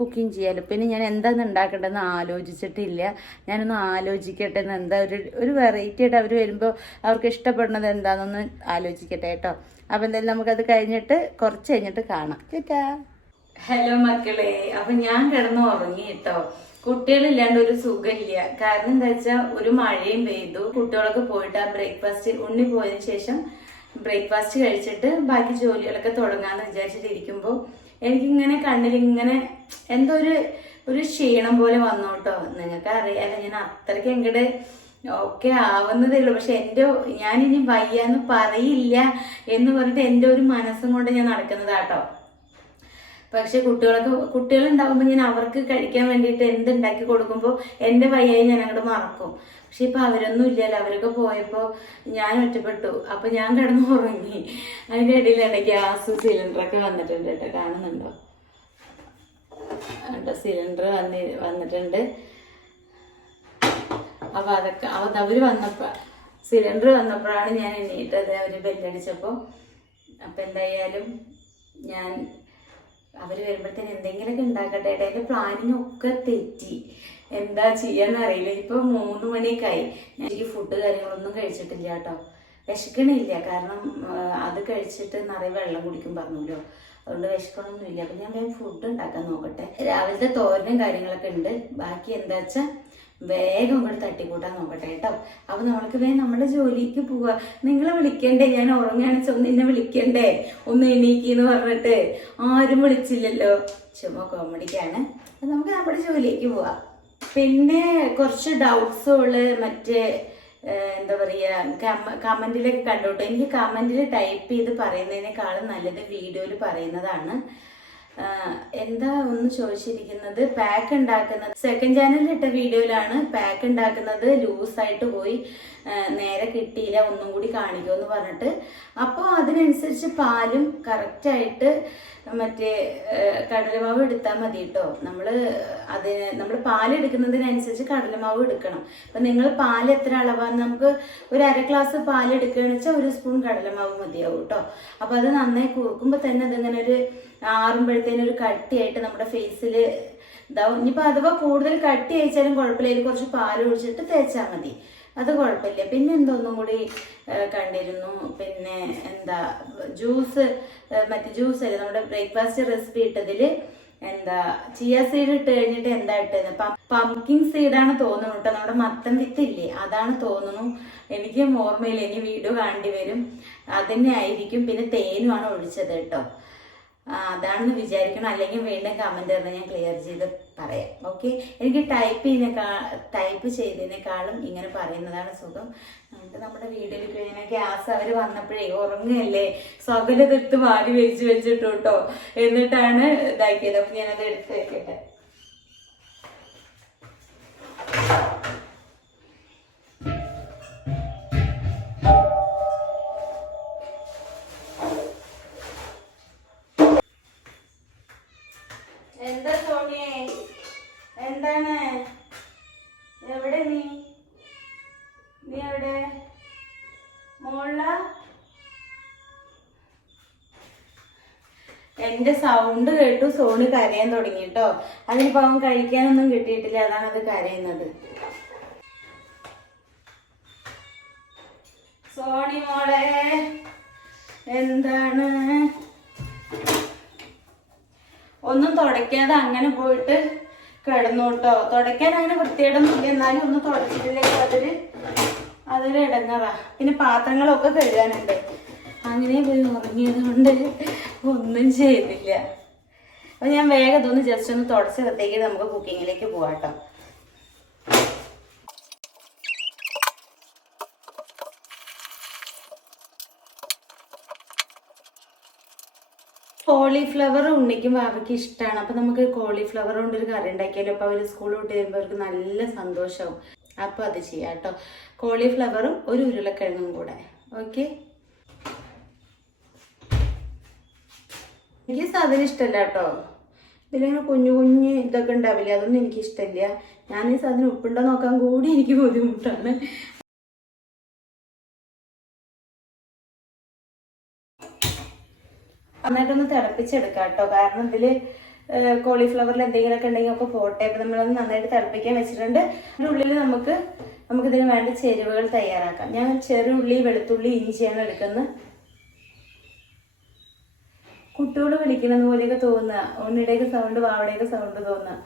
കുക്കിംഗ് ചെയ്യാമല്ലോ. പിന്നെ ഞാൻ എന്താന്ന് ഉണ്ടാക്കേണ്ടതെന്ന് ആലോചിച്ചിട്ടില്ല. ഞാനൊന്ന് ആലോചിക്കട്ടെ. എന്താ ഒരു വെറൈറ്റി ആയിട്ട് അവർ വരുമ്പോൾ അവർക്ക് ഇഷ്ടപ്പെടുന്നത് എന്താണെന്നൊന്ന് ആലോചിക്കട്ടെ കേട്ടോ. അപ്പോൾ എന്തായാലും നമുക്കത് കഴിഞ്ഞിട്ട് കുറച്ച് കഴിഞ്ഞിട്ട് കാണാം. കേട്ടാ. ഹലോ മക്കളെ, അപ്പൊ ഞാൻ കിടന്ന് ഉറങ്ങി കേട്ടോ. കുട്ടികളില്ലാണ്ട് ഒരു സുഖമില്ല. കാരണം എന്താ വെച്ചാൽ ഒരു മഴയും പെയ്തു. കുട്ടികളൊക്കെ പോയിട്ട് ആ ബ്രേക്ക്ഫാസ്റ്റ്, ഉണ്ണി പോയതിനു ശേഷം ബ്രേക്ക്ഫാസ്റ്റ് കഴിച്ചിട്ട് ബാക്കി ജോലികളൊക്കെ തുടങ്ങാന്ന് വിചാരിച്ചിട്ടിരിക്കുമ്പോൾ എനിക്കിങ്ങനെ കണ്ണിലിങ്ങനെ എന്തോ ഒരു ക്ഷീണം പോലെ വന്നു കേട്ടോ. നിങ്ങൾക്ക് അറിയാലോ, ഞാൻ അത്രയ്ക്ക് എങ്ങോട്ട് ഒക്കെ ആവുന്നതേ ഉള്ളൂ. പക്ഷെ ഞാനിനി വയ്യാന്ന് പറയില്ല എന്ന് പറഞ്ഞിട്ട് എൻ്റെ ഒരു മനസ്സും കൊണ്ട് ഞാൻ നടക്കുന്നതാട്ടോ. പക്ഷെ കുട്ടികളുണ്ടാവുമ്പോൾ ഞാൻ അവർക്ക് കഴിക്കാൻ വേണ്ടിയിട്ട് എന്തുണ്ടാക്കി കൊടുക്കുമ്പോൾ എൻ്റെ വയ്യായി ഞാൻ അങ്ങോട്ട് മറക്കും. പക്ഷെ ഇപ്പം അവരൊന്നും ഇല്ലല്ലോ. അവരൊക്കെ പോയപ്പോൾ ഞാൻ ഒറ്റപ്പെട്ടു. അപ്പം ഞാൻ കിടന്ന് ഉറങ്ങി. അതിൻ്റെ ഇടയിലാണ് ഗ്യാസ് സിലിണ്ടറൊക്കെ വന്നിട്ടുണ്ട് കേട്ടോ. കാണുന്നുണ്ടോ? സിലിണ്ടർ വന്നിട്ടുണ്ട്. അപ്പം അതൊക്കെ അവർ വന്നപ്പോൾ സിലിണ്ടർ വന്നപ്പോഴാണ് ഞാൻ എണ്ണീട്ടത്. അവർ ബെല്ലടിച്ചപ്പോൾ. അപ്പം എന്തായാലും ഞാൻ അവർ വരുമ്പോഴത്തേന് എന്തെങ്കിലുമൊക്കെ ഉണ്ടാക്കട്ടെ. എൻ്റെ പ്ലാനിങ് ഒക്കെ തെറ്റി. എന്താ ചെയ്യാന്ന് അറിയില്ല. ഇപ്പൊ 3 മണിയൊക്കെ ആയി. എനിക്ക് ഫുഡ് കാര്യങ്ങളൊന്നും കഴിച്ചിട്ടില്ല കേട്ടോ. വിശക്കണില്ല. കാരണം അത് കഴിച്ചിട്ട് നിറയെ വെള്ളം കുടിക്കും പറഞ്ഞല്ലോ. അതുകൊണ്ട് വിശക്കണമൊന്നുമില്ല. അപ്പൊ ഞാൻ വേഗം ഫുഡ് ഉണ്ടാക്കാൻ നോക്കട്ടെ. രാവിലത്തെ തോരനും കാര്യങ്ങളൊക്കെ ഉണ്ട്. ബാക്കി എന്താ വെച്ചാൽ വേഗം ഇവിടെ തട്ടിക്കൂട്ടാൻ നോക്കട്ടെ കേട്ടോ. അപ്പൊ നമ്മൾക്ക് വേഗം നമ്മുടെ ജോലിക്ക് പോവാ. നിങ്ങളെ വിളിക്കണ്ടേ? ഞാൻ ഉറങ്ങാണെന്ന് ഒന്ന് എന്നെ വിളിക്കണ്ടേ? ഒന്ന് എണീക്കിന്ന് പറഞ്ഞിട്ട് ആരും വിളിച്ചില്ലല്ലോ. ചുമ്മാ കോമഡിക്കാണ്. നമുക്ക് നമ്മുടെ ജോലിക്ക് പോവാം. പിന്നെ കുറച്ച് ഡൗട്ട്സുകള് മറ്റേ എന്താ പറയുക, കമന്റിലൊക്കെ കണ്ടോട്ടെ. എനിക്ക് കമന്റിൽ ടൈപ്പ് ചെയ്ത് പറയുന്നതിനേക്കാളും നല്ലത് വീഡിയോയിൽ പറയുന്നതാണ്. എന്താ ഒന്ന് ചോദിച്ചിരിക്കുന്നത്, പാക്ക് ഉണ്ടാക്കുന്നത് സെക്കൻഡ് ചാനലിൽ ഇട്ട വീഡിയോയിലാണ്. പാക്ക് ഉണ്ടാക്കുന്നത് ലൂസായിട്ട് പോയി, നേരെ കിട്ടിയില്ല, ഒന്നും കൂടി കാണിക്കുമെന്ന് പറഞ്ഞിട്ട്. അപ്പോൾ അതിനനുസരിച്ച് പാലും കറക്റ്റായിട്ട് മറ്റേ കടലമാവ് എടുത്താൽ മതി കേട്ടോ. നമ്മൾ പാലെടുക്കുന്നതിനനുസരിച്ച് കടലമാവ് എടുക്കണം. അപ്പം നിങ്ങൾ പാൽ എത്ര അളവാന്ന്, നമുക്ക് ഒരു 1/2 ഗ്ലാസ് പാൽ എടുക്കുകയാണെന്ന് വെച്ചാൽ 1 സ്പൂൺ കടലമാവ് മതിയാവും കേട്ടോ. അപ്പോൾ അത് നന്നായി കുറുക്കുമ്പോൾ തന്നെ അതിങ്ങനെ ഒരു ആറുമ്പോഴത്തേനും ഒരു കട്ടിയായിട്ട് നമ്മുടെ ഫേസിൽ ഇതാവും. ഇനിയിപ്പോൾ അഥവാ കൂടുതൽ കട്ടി അയച്ചാലും കുഴപ്പമില്ല. കുറച്ച് പാൽ ഒഴിച്ചിട്ട് തേച്ചാൽ മതി, അത് കുഴപ്പമില്ല. പിന്നെ എന്തോന്നും കൂടി കണ്ടിരുന്നു. പിന്നെ എന്താ മറ്റേ ജ്യൂസ് അല്ലേ നമ്മുടെ ബ്രേക്ക്ഫാസ്റ്റ് റെസിപ്പി ഇട്ടതിൽ എന്താ ചിയ സീഡ് ഇട്ട് കഴിഞ്ഞിട്ട് എന്താ ഇട്ടത്, പംകിൻ സീഡാണ് തോന്നുന്നു കേട്ടോ. നമ്മുടെ മത്തൻ വിത്തില്ലേ, അതാണ് തോന്നുന്നു. എനിക്ക് ഓർമ്മയില്ല, ഇനി വീഡിയോ കാണേണ്ടി വരും. അതന്നെ ആയിരിക്കും. പിന്നെ തേനുമാണ് ഒഴിച്ചത് കേട്ടോ. അതാണെന്ന് വിചാരിക്കണം. അല്ലെങ്കിൽ വീണ്ടും കമന്റ് തന്നാൽ ഞാൻ ക്ലിയർ ചെയ്ത് പറയാം. ഓക്കെ, എനിക്ക് ടൈപ്പ് ചെയ്തതിനേക്കാളും ഇങ്ങനെ പറയുന്നതാണ് സുഖം. നമുക്ക് നമ്മുടെ വീട്ടിലേക്ക് ഇങ്ങനെ ഗ്യാസ് അവർ വന്നപ്പോഴേ ഉറങ്ങുകയല്ലേ, സ്വകലതെടുത്ത് വാരി വെച്ചിട്ടു കേട്ടോ. എന്നിട്ടാണ് ഇതാക്കിയത്. അപ്പൊ ഞാനത് എടുത്ത് വെക്കട്ടെ. എന്താ സോണിയേ, എന്താണ്? എവിടെ നീ എവിടെ? മോള എന്റെ സൗണ്ട് കേട്ടു സോണി കരയാൻ തുടങ്ങിട്ടോ. അതിനിപ്പോ അവൻ കഴിക്കാനൊന്നും കിട്ടിയിട്ടില്ല, അതാണ് അത് കരയുന്നത്. സോണി മോളെ എന്താണ്? ഒന്നും തുടയ്ക്കാതെ അങ്ങനെ പോയിട്ട് കിടന്നു കേട്ടോ. തുടയ്ക്കാൻ അങ്ങനെ വൃത്തിയിടൊന്നുമില്ല, എന്നാലും ഒന്നും തുടച്ചിട്ടില്ലെങ്കിൽ അതൊരു ഇടങ്ങറാ. പിന്നെ പാത്രങ്ങളൊക്കെ കഴുകാനുണ്ട്. അങ്ങനെ പോയി ഉറങ്ങിയത് കൊണ്ട് ഒന്നും ചെയ്തില്ല. അപ്പൊ ഞാൻ വേഗം ഇതൊന്ന് ജസ്റ്റ് ഒന്ന് തുടച്ച് വൃത്തിയാക്കി നമുക്ക് കുക്കിങ്ങിലേക്ക് പോവാട്ടോ. കോളിഫ്ലവർ ഉണ്ണിക്കും ബാബയ്ക്ക് ഇഷ്ടമാണ്. അപ്പൊ നമുക്ക് കോളിഫ്ലവർ കൊണ്ട് ഒരു കറി ഉണ്ടാക്കിയാലോ. അപ്പൊ അവര് സ്കൂൾ വിട്ട് വരുമ്പോൾ അവർക്ക് നല്ല സന്തോഷമാവും. അപ്പൊ അത് ചെയ്യാം കേട്ടോ. കോളിഫ്ലവറും ഒരു ഉരുളക്കിഴങ്ങും കൂടെ. ഓക്കെ, എനിക്ക് സാധനം ഇഷ്ടമല്ല കേട്ടോ. ഇതിലിങ്ങനെ കുഞ്ഞു കുഞ്ഞ് ഇതൊക്കെ ഉണ്ടാവില്ല, അതൊന്നും എനിക്ക് ഇഷ്ടമില്ല. ഞാൻ ഈ സാധനം ഉപ്പുണ്ടോ നോക്കാൻ കൂടി എനിക്ക് ബുദ്ധിമുട്ടാണ്. നന്നായിട്ടൊന്ന് തിളപ്പിച്ചെടുക്കാം കേട്ടോ. കാരണം ഇതില് കോളിഫ്ലവറിൽ എന്തെങ്കിലുമൊക്കെ ഉണ്ടെങ്കിൽ ഒക്കെ പോട്ടെ. അപ്പൊ നമ്മളത് നന്നായിട്ട് തിളപ്പിക്കാൻ വെച്ചിട്ടുണ്ട്. അതിൻ്റെ ഉള്ളിൽ നമുക്കിതിന് വേണ്ട ചേരുവകൾ തയ്യാറാക്കാം. ഞാൻ ചെറുള്ളി, വെളുത്തുള്ളി, ഇഞ്ചിയാണ് എടുക്കുന്നത്. കുട്ടികൾ വിളിക്കണമെന്ന് പോലെയൊക്കെ തോന്നുക, ഉണ്ണിയുടെയൊക്കെ സൗണ്ട്, വാവയുടെയൊക്കെ സൗണ്ട് തോന്നുക.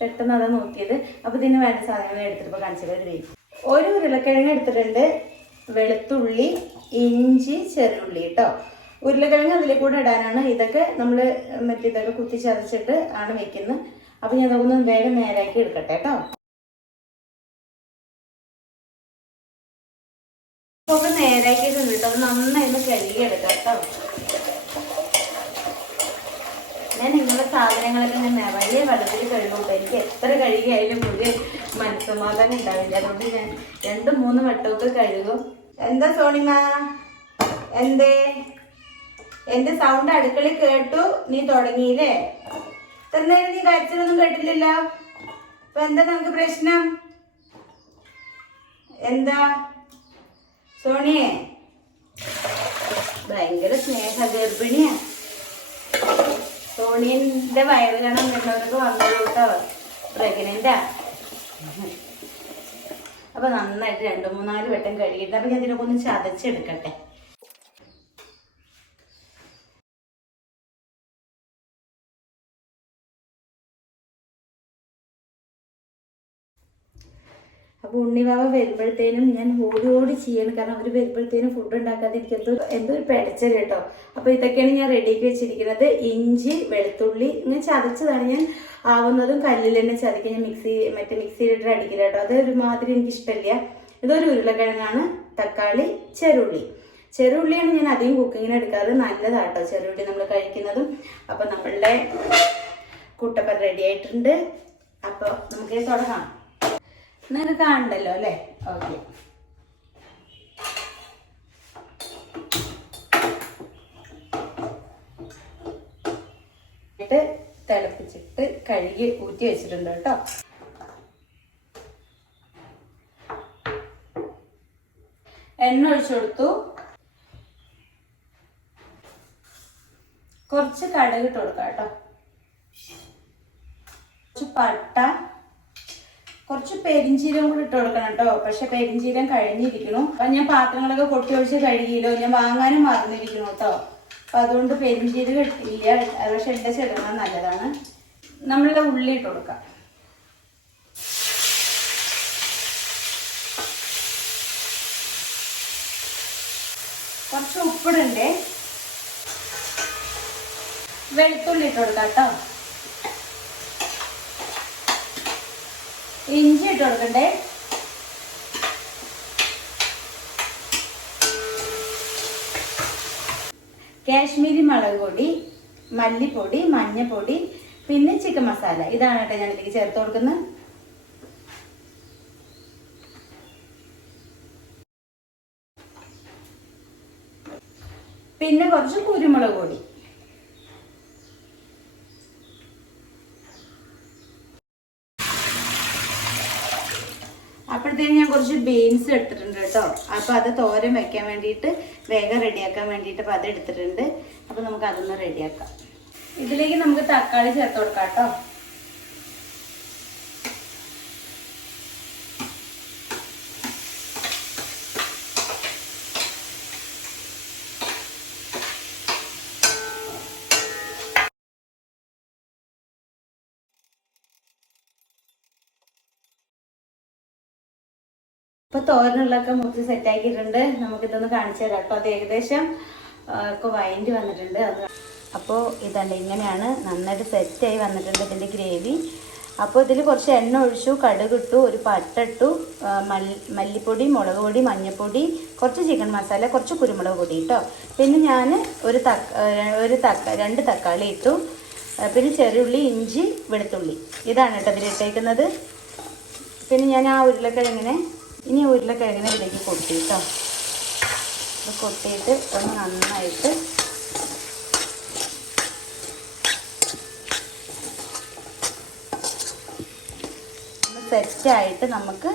പെട്ടെന്ന് അതാ നോക്കിയത്. അപ്പൊ ഇതിന് വേണ്ട സാധനങ്ങൾ എടുത്തിട്ട് കാണിച്ചത്. ഒരു ഉരുളക്കിഴങ്ങ് എടുത്തിട്ടുണ്ട്, വെളുത്തുള്ളി, ഇഞ്ചി, ചെറുള്ളി കേട്ടോ. ഉരുളക്കിഴങ്ങ് അതിലെ കൂടെ ഇടാനാണ്. ഇതൊക്കെ നമ്മൾ ഇതൊക്കെ കുത്തി ചതച്ചിട്ട് ആണ് വെക്കുന്നത്. അപ്പൊ ഞാൻ അതൊന്ന് വേഗം നേരാക്കി എടുക്കട്ടെ കേട്ടോ. ഒക്കെ നേരാക്കിയിട്ടുണ്ട് കേട്ടോ. അത് നന്നായി ഒന്ന് കഴുകി എടുക്കാം കേട്ടോ. ഞാൻ നിങ്ങളുടെ സാധനങ്ങളൊക്കെ ഞാൻ നിറയെ വെള്ളത്തിൽ കഴുകും. എനിക്ക് എത്ര കഴുകിയായാലും ഒരു മനസ്സമാധാനം ഉണ്ടാവില്ല. അതുകൊണ്ട് ഞാൻ 2-3 വട്ടമൊക്കെ കഴുകും. എന്താ സോണിമ, എന്റെ സൗണ്ട് അടുക്കളയിൽ കേട്ടു, നീ തുടങ്ങിയില്ലേ? തന്നേരം നീ കരച്ചിലൊന്നും കേട്ടില്ലല്ലോ. അപ്പൊ എന്താ നമുക്ക് പ്രശ്നം? എന്താ സോണിയെ? ഭയങ്കര സ്നേഹ ഗർഭിണിയാ. സോണിയന്റെ വയറ് കാണാൻ വരുന്നവരൊക്കെ വന്നോളൂ കേട്ടോ. പ്രഗ്നന്റാ. അപ്പൊ നന്നായിട്ട് 2-3-4 വട്ടം കഴുകിയിട്ട് അപ്പൊ ഞാൻ ഇതിനൊക്കെ ഒന്ന് ചതച്ചെടുക്കട്ടെ. അപ്പോൾ ഉണ്ണിവാവ വരുമ്പോഴത്തേനും ഞാൻ ഓടി ചെയ്യണം. കാരണം അവർ വരുമ്പോഴത്തേനും ഫുഡ് ഉണ്ടാക്കാതെ എനിക്ക് എന്തോ ഒരു പെടച്ചൽ കേട്ടോ. അപ്പോൾ ഇതൊക്കെയാണ് ഞാൻ റെഡിയാക്കി വെച്ചിരിക്കുന്നത്. ഇഞ്ചി, വെളുത്തുള്ളി ഇങ്ങനെ ചതച്ചതാണ് ഞാൻ. ആവുന്നതും കല്ലിൽ തന്നെ ചതയ്ക്കാൻ ഞാൻ മിക്സിയിലിട്ട് അടിക്കില്ല കേട്ടോ. അത് ഒരുമാതിരി എനിക്ക് ഇഷ്ടമില്ല. ഇതൊരു ഉരുളക്കിഴങ്ങാണ്, തക്കാളി, ചെറുള്ളിയാണ് ഞാൻ അധികം കുക്കിങ്ങിന് എടുക്കാറ്. നല്ലതാട്ടോ ചെറുള്ളി നമ്മൾ കഴിക്കുന്നതും. അപ്പോൾ നമ്മളുടെ കുട്ടപ്പൻ റെഡി ആയിട്ടുണ്ട്. അപ്പോൾ നമുക്ക് തുടങ്ങാം. നിങ്ങൾക്ക് കാണണ്ടല്ലോ അല്ലേ? ഓക്കെ, തിളപ്പിച്ചിട്ട് കഴുകി ഊറ്റി വെച്ചിട്ടുണ്ട് കേട്ടോ. എണ്ണ ഒഴിച്ചു കൊടുത്തു. കുറച്ച് കടുക് ഇട്ട് കൊടുക്കാം കേട്ടോ. കുറച്ച് പട്ട, കുറച്ച് പെരിഞ്ചീരം കൂടി ഇട്ട് കൊടുക്കണം കേട്ടോ. പക്ഷെ പെരിഞ്ചീരം കഴിഞ്ഞിരിക്കണു. അപ്പൊ ഞാൻ പാത്രങ്ങളൊക്കെ കൊട്ടി ഒഴിച്ച് കഴുകിയല്ലോ, ഞാൻ വാങ്ങാനും മറന്നിരിക്കണു കേട്ടോ. അപ്പൊ അതുകൊണ്ട് പെരിഞ്ചീരം ഇട്ടില്ല. പക്ഷെ എന്റെ ചെറുതാണ് നല്ലതാണ്. നമ്മളുടെ ഉള്ളി ഇട്ട് കൊടുക്കാം. കുറച്ച് ഉപ്പിടണ്ടേ. വെളുത്തുള്ളി ഇട്ട് കൊടുക്കാം കേട്ടോ. ഇഞ്ചി ഇട്ട് കൊടുക്കണ്ടേ. കാശ്മീരി മുളക് പൊടി, മല്ലിപ്പൊടി, മഞ്ഞപ്പൊടി, പിന്നെ ചിക്കൻ മസാല. ഇതാണ് കേട്ടോ ഞാൻ ഇതിലേക്ക് ചേർത്ത് കൊടുക്കുന്നത്. പിന്നെ കുറച്ച് കുരുമുളക് പൊടി. അപ്പോഴത്തേക്കും ഞാൻ കുറച്ച് ബീൻസ് എടുത്തിട്ടുണ്ട് കേട്ടോ. അപ്പോൾ അത് തോരൻ വെക്കാൻ വേണ്ടിയിട്ട് വേഗം റെഡിയാക്കാൻ വേണ്ടിയിട്ട് അപ്പോൾ അത് എടുത്തിട്ടുണ്ട്. അപ്പോൾ നമുക്ക് അതൊന്ന് റെഡിയാക്കാം. ഇതിലേക്ക് നമുക്ക് തക്കാളി ചേർത്ത് കൊടുക്കാം കേട്ടോ. ഇപ്പൊ തോരനുള്ളൊക്കെ മുറിച്ച് സെറ്റാക്കിയിട്ടുണ്ട്. നമുക്കിതൊന്ന് കാണിച്ചു തരാം കേട്ടോ. അത് ഏകദേശം ഒക്കെ വഴണ്ടി വന്നിട്ടുണ്ട്. അത് അപ്പോൾ ഇതല്ല, ഇങ്ങനെയാണ് നന്നായിട്ട് സെറ്റായി വന്നിട്ടുണ്ട് ഇതിൻ്റെ ഗ്രേവി. അപ്പോൾ ഇതിൽ കുറച്ച് എണ്ണ ഒഴിച്ചു, കടുകിട്ടു, ഒരു പട്ട ഇട്ടു, മല്ലിപ്പൊടി, മുളക് പൊടി, മഞ്ഞൾപ്പൊടി, കുറച്ച് ചിക്കൻ മസാല, കുറച്ച് കുരുമുളക് പൊടി കേട്ടോ. പിന്നെ ഞാൻ രണ്ട് തക്കാളി ഇട്ടു, പിന്നെ ചെറിയുള്ളി, ഇഞ്ചി, വെളുത്തുള്ളി. ഇതാണ് കേട്ടോ ഇതിലിട്ടേക്കുന്നത്. പിന്നെ ഞാൻ ആ ഉരുളക്കിഴങ്ങിനെ ഇതിലേക്ക് കൊട്ടി കേട്ടോ. ഇത് കൊട്ടിയിട്ട് ഒന്ന് നന്നായിട്ട് ഒന്ന് സെറ്റായിട്ട് നമുക്ക്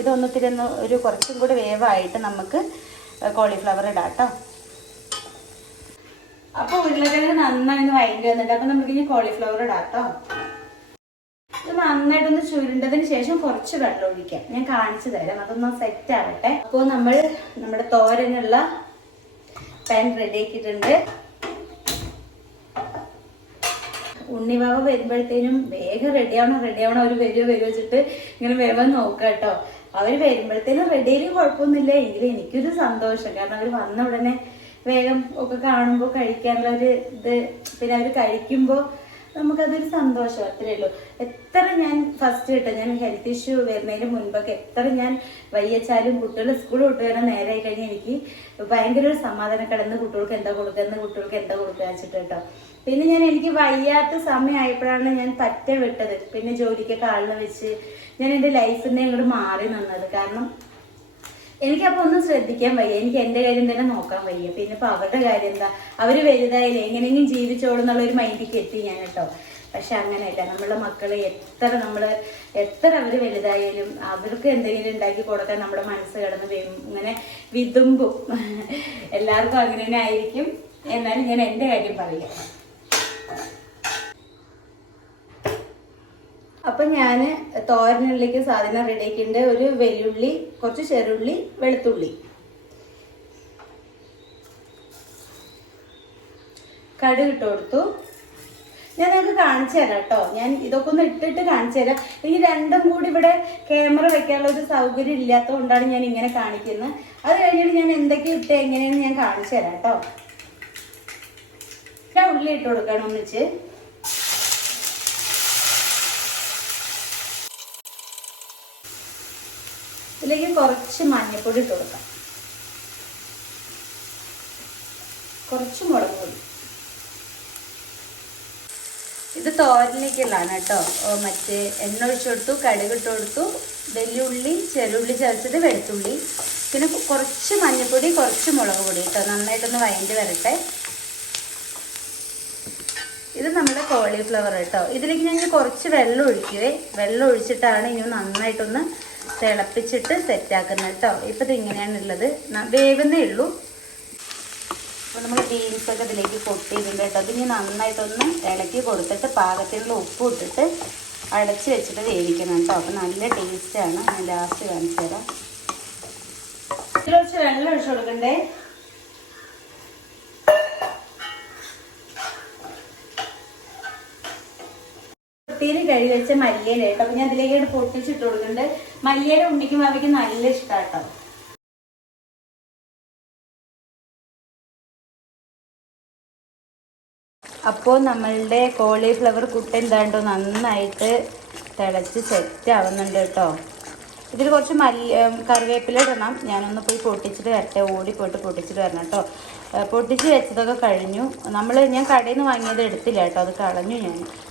ഇതൊന്നത്തിരി ഒരു കുറച്ചും കൂടി വേവായിട്ട് നമുക്ക് കോളിഫ്ലവർ ഇടാം കേട്ടോ. അപ്പോൾ ഉരുളക്കിഴങ്ങ് നന്നായി വഴറ്റി വന്നിട്ട് അപ്പോൾ നമുക്ക് ഇനി കോളിഫ്ലവർ ഇടാം കേട്ടോ. ഇത് നന്നായിട്ടൊന്ന് ചുരുണ്ടതിന് ശേഷം കുറച്ച് വെള്ളം ഒഴിക്കാം. ഞാൻ കാണിച്ചു തരാം, അതൊന്ന് സെറ്റ് ആവട്ടെ. അപ്പോൾ നമ്മുടെ തോരനുള്ള പാൻ റെഡി ആക്കിയിട്ടുണ്ട്. ഉണ്ണിവാവ വരുമ്പോഴത്തേനും വേഗം റെഡിയാവണം അവർ വരുമോ വെച്ചിട്ട് ഇങ്ങനെ വേഗം നോക്കുക കേട്ടോ. അവർ വരുമ്പോഴത്തേനും റെഡിയായാലും കുഴപ്പമൊന്നുമില്ല. എങ്കിലും എനിക്കൊരു സന്തോഷം, കാരണം അവർ വന്ന ഉടനെ വേഗം ഒക്കെ കാണുമ്പോൾ കഴിക്കാനുള്ള ഒരു ഇത്, പിന്നെ അവർ കഴിക്കുമ്പോൾ നമുക്കതൊരു സന്തോഷം. അത്രയേ ഉള്ളൂ. എത്ര ഞാൻ ഫസ്റ്റ് കിട്ടും, ഞാൻ ഹെൽത്ത് ഇഷ്യൂ വരുന്നതിന് മുൻപൊക്കെ എത്ര ഞാൻ വയ്യച്ചാലും കുട്ടികൾ സ്കൂൾ വിട്ട് വരാൻ നേരമായി കഴിഞ്ഞാൽ എനിക്ക് ഭയങ്കര ഒരു സമാധാനം. കിടന്ന് കുട്ടികൾക്ക് എന്താ കൊടുക്കുക വെച്ചിട്ട് കേട്ടോ. പിന്നെ എനിക്ക് വയ്യാത്ത സമയമായപ്പോഴാണ് ഞാൻ പറ്റ വിട്ടത്. പിന്നെ ജോലിക്കൊക്കെ ആളിനെ വെച്ച് ഞാൻ എൻ്റെ ലൈഫിൽ നിന്ന് ഇങ്ങോട്ട് മാറി നിന്നത്. കാരണം എനിക്കപ്പോൾ ഒന്നും ശ്രദ്ധിക്കാൻ വയ്യ, എനിക്ക് എൻ്റെ കാര്യം തന്നെ നോക്കാൻ വയ്യ. പിന്നെ ഇപ്പോൾ അവരുടെ കാര്യം എന്താ, അവർ വലുതായില്ലേ എങ്ങനെയെങ്കിലും ജീവിച്ചോളും എന്നുള്ളൊരു മൈൻഡിൽ എത്തി ഞാൻ കേട്ടോ. പക്ഷെ അങ്ങനെയല്ല, നമ്മളുടെ മക്കൾ എത്ര അവർ വലുതായാലും അവർക്ക് എന്തെങ്കിലും ഉണ്ടാക്കി കൊടുക്കാൻ നമ്മുടെ മനസ്സ് കിടന്ന് ഇങ്ങനെ വിതുമ്പും. എല്ലാവർക്കും അങ്ങനെ തന്നെ ആയിരിക്കും. എന്നാലും ഞാൻ എൻ്റെ കാര്യം പറയാം. അപ്പൊ ഞാൻ തോരനുള്ളിലേക്ക് സാധനം റെഡിയാക്കിയിട്ടുണ്ട്. ഒരു വെല്ലുള്ളി, കുറച്ച് ചെറുള്ളി, വെളുത്തുള്ളി, കടുക് ഇട്ട് കൊടുത്തു. ഞാൻ നിങ്ങൾക്ക് കാണിച്ചു തരാം കേട്ടോ. ഞാൻ ഇതൊക്കെ ഒന്ന് ഇട്ടിട്ട് കാണിച്ചു തരാം. ഈ രണ്ടും കൂടി ഇവിടെ ക്യാമറ വെക്കാനുള്ള ഒരു സൗകര്യം ഇല്ലാത്തത് കൊണ്ടാണ് ഞാൻ ഇങ്ങനെ കാണിക്കുന്നത്. അത് കഴിഞ്ഞിട്ട് ഞാൻ എന്തൊക്കെ ഇട്ട് എങ്ങനെയാണെന്ന് ഞാൻ കാണിച്ചു തരാം കേട്ടോ. ഉള്ളി ഇട്ട് കൊടുക്കണം ഒന്നിച്ച്. ഇതിലേക്ക് കുറച്ച് മഞ്ഞൾപ്പൊടി ഇട്ട് കൊടുക്കാം, കുറച്ച് മുളക് പൊടി. ഇത് തോരനിലേക്കുള്ളതാണ് കേട്ടോ. മറ്റേ എണ്ണ ഒഴിച്ചു കൊടുത്തു, കടുക് ഇട്ട് കൊടുത്തു, വെല്ലുള്ളി, ചെറുള്ളി ചതച്ചത്, വെളുത്തുള്ളി, പിന്നെ കുറച്ച് മഞ്ഞൾപ്പൊടി, കുറച്ച് മുളക് പൊടി കേട്ടോ. നന്നായിട്ടൊന്ന് വഴണ്ടി വരട്ടെ. ഇത് നമ്മുടെ കോളിഫ്ലവർ കേട്ടോ. ഇതിലേക്ക് ഞാൻ കുറച്ച് വെള്ളം ഒഴിക്കുവേ. വെള്ളം ഒഴിച്ചിട്ടാണ് ഇനി നന്നായിട്ടൊന്ന് തിളപ്പിച്ചിട്ട് സെറ്റാക്കുന്നത് കേട്ടോ. ഇപ്പം ഇത് ഇങ്ങനെയാണുള്ളത്, വേവുന്നേ ഉള്ളൂ. അപ്പോൾ നമ്മൾ ബീൻസൊക്കെ ഇതിലേക്ക് കൊട്ടിയിട്ടുണ്ട് കേട്ടോ. അതിന് നന്നായിട്ടൊന്ന് ഇളക്കി കൊടുത്തിട്ട് പാകത്തിനുള്ള ഉപ്പ് ഇട്ടിട്ട് അടച്ച് വെച്ചിട്ട് വേവിക്കണം കേട്ടോ. അപ്പോൾ നല്ല ടേസ്റ്റാണ്. ഞാൻ ലാസ്റ്റ് കാണിച്ചു തരാം. ഇതിൽ കുറച്ച് വെള്ളം ഒഴിച്ചു കൊടുക്കണ്ടേ. തീരെ കഴുകി വെച്ച മല്ലിയില കേട്ടോ. അപ്പൊ ഞാൻ അതിലേക്ക് പൊട്ടിച്ചിട്ട് കൊടുക്കുന്നുണ്ട്. മല്ലിയില ഉണ്ണിക്കും അവയ്ക്ക് നല്ല ഇഷ്ടമാണ് കേട്ടോ. അപ്പോൾ നമ്മളുടെ കോളിഫ്ലവർ കുട്ട എന്താണ്ടോ നന്നായിട്ട് തിളച്ച് സെറ്റ് ആവുന്നുണ്ട് കേട്ടോ. ഇതിൽ കുറച്ച് കറിവേപ്പില ഇടണം. ഞാനൊന്ന് പോയി പൊട്ടിച്ചിട്ട് വരട്ടെ, ഓടി പോയിട്ട് പൊട്ടിച്ചിട്ട് വരണം കേട്ടോ. പൊട്ടിച്ച് വെച്ചതൊക്കെ കഴിഞ്ഞു. ഞാൻ കടയിൽ നിന്ന് വാങ്ങിയത് എടുത്തില്ല കേട്ടോ, അത് കളഞ്ഞു.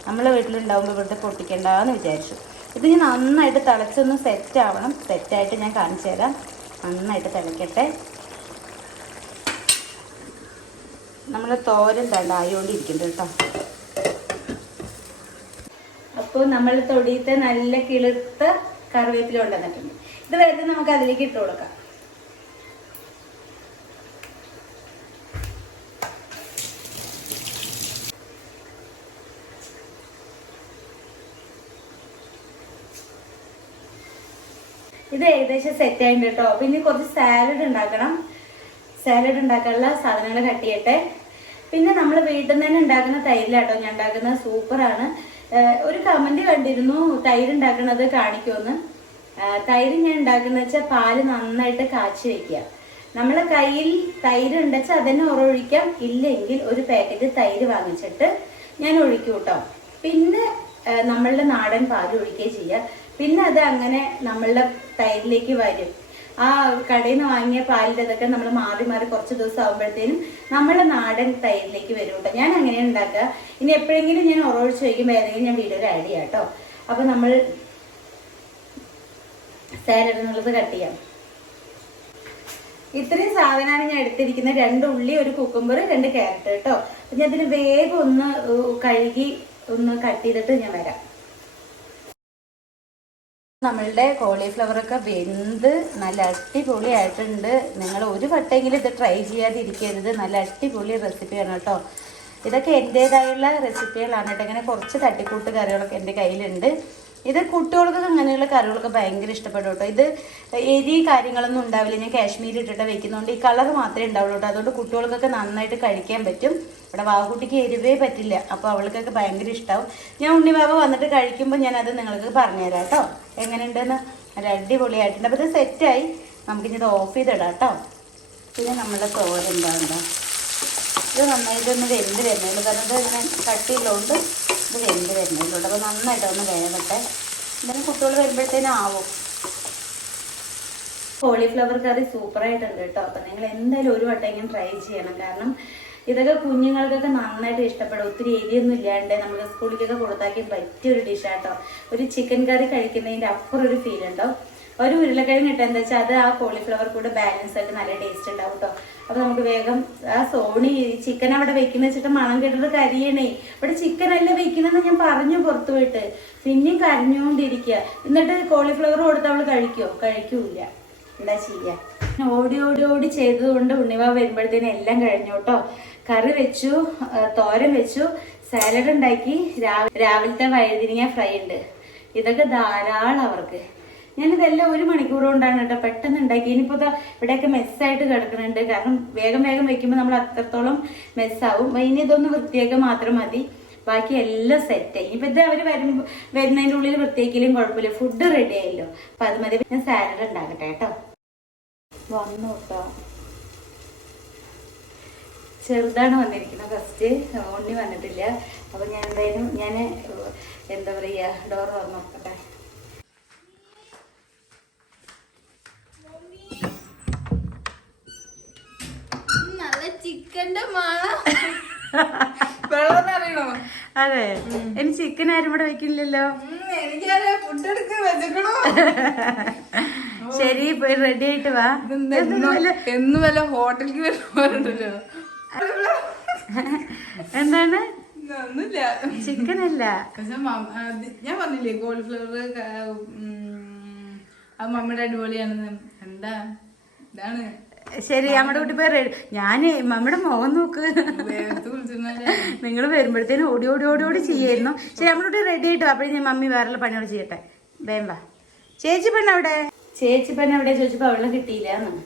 നമ്മളെ വീട്ടിലുണ്ടാകുമ്പോൾ ഇവിടുത്തെ പൊട്ടിക്കണ്ടെന്ന് വിചാരിച്ചു. ഇത് ഞാൻ നന്നായിട്ട് തിളച്ചൊന്ന് സെറ്റ് ആവണം. സെറ്റായിട്ട് ഞാൻ കാണിച്ചു തരാം. നന്നായിട്ട് നമ്മൾ തോരൻ തണ്ടായോണ്ടിരിക്കുന്നുണ്ട് കേട്ടോ. അപ്പോൾ നമ്മൾ തൊടിയത്തെ നല്ല കിളുത്ത കറിവേപ്പില കൊണ്ടുവന്നിട്ടുണ്ട്. ഇത് വെറുതെ നമുക്ക് അതിലേക്ക് ഇട്ട് കൊടുക്കാം. ഇത് ഏകദേശം സെറ്റ് ആയിട്ട് കേട്ടോ. പിന്നെ കുറച്ച് സാലഡ് ഉണ്ടാക്കണം. സാലഡ് ഉണ്ടാക്കാനുള്ള സാധനങ്ങൾ കട്ട് ചെയ്യട്ടെ. പിന്നെ നമ്മൾ വീട്ടിൽ നിന്ന് തന്നെ ഉണ്ടാക്കുന്ന തൈരിലാട്ടോ ഞാൻ ഉണ്ടാക്കുന്നത്. സൂപ്പറാണ്. ഒരു കമന്റ് കണ്ടിരുന്നു തൈര് ഉണ്ടാക്കുന്നത് കാണിക്കുമെന്ന്. തൈര് ഞാൻ ഉണ്ടാക്കുന്ന വെച്ചാൽ പാല് നന്നായിട്ട് കാച്ചി വെക്കുക. നമ്മളെ കയ്യിൽ തൈര് ഉണ്ടെച്ചാൽ അതന്നെ ഒഴിക്കാം. ഇല്ലെങ്കിൽ ഒരു പാക്കറ്റ് തൈര് വാങ്ങിച്ചിട്ട് ഞാൻ ഒഴിക്കും കേട്ടോ. പിന്നെ നമ്മളുടെ നാടൻ പാൽ ഒഴിക്കുകയും ചെയ്യുക. പിന്നെ അത് അങ്ങനെ നമ്മളുടെ തൈരിലേക്ക് വരും. ആ കടയിൽ നിന്ന് വാങ്ങിയ പാലിൻ്റെ അതൊക്കെ നമ്മൾ മാറി മാറി കുറച്ച് ദിവസം ആകുമ്പോഴത്തേനും നമ്മളെ നാടൻ തൈരിലേക്ക് വരും കേട്ടോ. ഞാൻ അങ്ങനെയാണ് ഉണ്ടാക്കുക. ഇനി എപ്പോഴെങ്കിലും ഞാൻ ഒഴിച്ച് വയ്ക്കുമ്പോൾ ഏതെങ്കിലും ഞാൻ വീഡിയോയിൽ ആഡ് ചെയ്യാം കേട്ടോ. അപ്പോൾ നമ്മൾ സാലഡ് എന്നുള്ളത് കട്ട് ചെയ്യാം. ഇത്രയും സാധനമാണ് ഞാൻ എടുത്തിരിക്കുന്നത്. 2 ഉള്ളി, 1 കുക്കുംബർ, 2 ക്യാരറ്റ് കേട്ടോ. അപ്പം ഞാൻ ഇതിന് വേഗം ഒന്ന് കഴുകി ഒന്ന് കട്ട് ചെയ്തിട്ട് ഞാൻ വരാം. നമ്മളുടെ കോളിഫ്ലവറൊക്കെ വെന്ത് നല്ല അടിപൊളിയായിട്ടുണ്ട്. നിങ്ങൾ ഒരു വട്ടെങ്കിലും ഇത് ട്രൈ ചെയ്യാതിരിക്കരുത്. നല്ല അടിപൊളി റെസിപ്പിയാണ് കേട്ടോ. ഇതൊക്കെ എൻ്റേതായുള്ള റെസിപ്പികളാണ് കേട്ടോ. ഇങ്ങനെ കുറച്ച് തട്ടിക്കൂട്ട് കറികളൊക്കെ എൻ്റെ കയ്യിലുണ്ട്. ഇത് കുട്ടികൾക്കൊക്കെ അങ്ങനെയുള്ള കറികളൊക്കെ ഭയങ്കര ഇഷ്ടപ്പെടും കേട്ടോ. ഇത് എരി കാര്യങ്ങളൊന്നും ഉണ്ടാവില്ല. ഞാൻ കാശ്മീരി ഇട്ടിട്ട് വെക്കുന്നതുകൊണ്ട് ഈ കളർ മാത്രമേ ഉണ്ടാവുള്ളൂ കേട്ടോ. അതുകൊണ്ട് കുട്ടികൾക്കൊക്കെ നന്നായിട്ട് കഴിക്കാൻ പറ്റും. ഇവിടെ വാവുകുട്ടിക്ക് എരിവേ പറ്റില്ല. അപ്പോൾ അവൾക്കൊക്കെ ഭയങ്കര ഇഷ്ടമാവും. ഞാൻ ഉണ്ണിബാബ വന്നിട്ട് കഴിക്കുമ്പോൾ ഞാനത് നിങ്ങൾക്ക് പറഞ്ഞുതരാം കേട്ടോ എങ്ങനെയുണ്ടെന്ന്. നല്ല അടിപൊളിയായിട്ടുണ്ട്. അപ്പോൾ ഇത് സെറ്റായി. നമുക്കിനി ഇത് ഓഫ് ചെയ്തിടാം കേട്ടോ. പിന്നെ നമ്മുടെ തോരൻ എന്താ ഇത് നന്നായിട്ടൊന്ന് വെന്ത് വരുന്നുള്ളൂ. കാരണം ഇത് ഇങ്ങനെ കട്ടിയുള്ളതുകൊണ്ട് ഇത് വെന്ത് വരുന്നുള്ളൂ. അപ്പോൾ നന്നായിട്ടൊന്ന് വേകട്ടെ. എന്തായാലും കുട്ടികൾ വരുമ്പോഴത്തേനും ആവും. കോളിഫ്ലവർ കറി സൂപ്പറായിട്ടുണ്ട് കേട്ടോ. അപ്പം നിങ്ങൾ എന്തായാലും ഒരു വട്ടം ഇങ്ങനെ ട്രൈ ചെയ്യണം. കാരണം ഇതൊക്കെ കുഞ്ഞുങ്ങൾക്കൊക്കെ നന്നായിട്ട് ഇഷ്ടപ്പെടും. ഒത്തിരി എരിയൊന്നും ഇല്ലാണ്ട് നമുക്ക് സ്കൂളിലേക്കൊക്കെ കൊടുത്താക്കി പറ്റിയൊരു ഡിഷാട്ടോ. ഒരു ചിക്കൻ കറി കഴിക്കുന്നതിൻ്റെ അപ്പുറം ഒരു ഫീൽ ഉണ്ടാവും. ഒരു ഉരുളക്കിഴങ്ങ് ഇട്ടാൽ എന്താ വെച്ചാൽ അത് ആ കോളിഫ്ലവർ കൂടെ ബാലൻസ് ആയിട്ട് നല്ല ടേസ്റ്റ് ഉണ്ടാവും കേട്ടോ. അപ്പോൾ നമുക്ക് വേഗം ആ സോണി ചിക്കൻ അവിടെ വെക്കുന്ന വെച്ചിട്ട് മണം കേട്ടിട്ട് കരിയണേ. ഇവിടെ ചിക്കൻ അല്ല വെക്കണമെന്ന് ഞാൻ പറഞ്ഞു പുറത്തു പോയിട്ട്. പിന്നെയും കരഞ്ഞുകൊണ്ടിരിക്കുക. എന്നിട്ട് കോളിഫ്ലവർ കൊടുത്ത് അവൾ കഴിക്കൂല. എന്താ ചെയ്യുക? ഓടി ചെയ്തതുകൊണ്ട് ഉണ്ണിവാ വരുമ്പോഴത്തേനും എല്ലാം കഴിഞ്ഞു കേട്ടോ. കറി വെച്ചു, തോരൻ വെച്ചു, സാലഡ് ഉണ്ടാക്കി, രാവിലത്തെ വഴുതിരിങ്ങ ഫ്രൈ ഉണ്ട്. ഇതൊക്കെ ധാരാളം അവർക്ക്. ഞാനിതെല്ലാം 1 മണിക്കൂർ കൊണ്ടാണ് കേട്ടോ പെട്ടെന്ന് ഉണ്ടാക്കി. ഇനിയിപ്പോൾ ഇവിടെയൊക്കെ മെസ്സായിട്ട് കിടക്കുന്നുണ്ട്. കാരണം വേഗം വെക്കുമ്പോൾ നമ്മൾ അത്രത്തോളം മെസ്സാവും. ഇനി ഇതൊന്ന് വൃത്തിയാക്കുക മാത്രം മതി. ബാക്കി എല്ലാം സെറ്റായി. ഇനിയിപ്പോൾ ഇത് അവർ വരുന്നതിൻ്റെ ഉള്ളിൽ വൃത്തിയാക്കിയാലും കുഴപ്പമില്ല. ഫുഡ് റെഡി ആയല്ലോ. അപ്പം അത് മതി. ഞാൻ സാലഡ് ഉണ്ടാക്കട്ടെ കേട്ടോ. വന്നു കേട്ടോ. ചെറുതാണ് വന്നിരിക്കുന്നത്. ഫസ്റ്റ് ഉണ്ണി വന്നിട്ടില്ല. അപ്പം ഞാൻ എന്തായാലും എന്താ പറയുക ഡോർ തുറന്ന് നോക്കട്ടെ. ചിക്കന്റെ മണം വെള്ളം അറിയണോ? അതെ, ഇനി ചിക്കൻ ആരും ഇവിടെ വെക്കില്ലല്ലോ. എനിക്കറിയാം. ഫുഡ് എടുക്കാൻ വെച്ചേക്കണോ? ശരി, പോയി റെഡി ആയിട്ട് വാ. എന്നും വല്ല ഹോട്ടലിലേക്ക് വരുന്നുണ്ടല്ലോ. എന്താണ്? ഒന്നുമില്ല, ചിക്കൻ അല്ല. പക്ഷെ ഞാൻ പറഞ്ഞില്ലേ കോളിഫ്ലവർ അത് മമ്മിയുടെ അടിപൊളിയാണെന്ന്. എന്താ ഇതാണ്. ശരി, നമ്മുടെ കുട്ടി പോയി ഞാന് മമ്മിയുടെ മുഖം നോക്ക്. നിങ്ങൾ വരുമ്പോഴത്തേനും ഓടി ചെയ്യായിരുന്നു. ശരി, നമ്മുടെ കുട്ടി റെഡി ആയിട്ട് അപ്പോഴും ഞാൻ മമ്മി വേറെ പണിയോട് ചെയ്യട്ടെ. വേം വാ. ചേച്ചി പെണ്ണ് അവിടെ ചോദിച്ചപ്പോ അവളെ കിട്ടിയില്ല എന്ന്.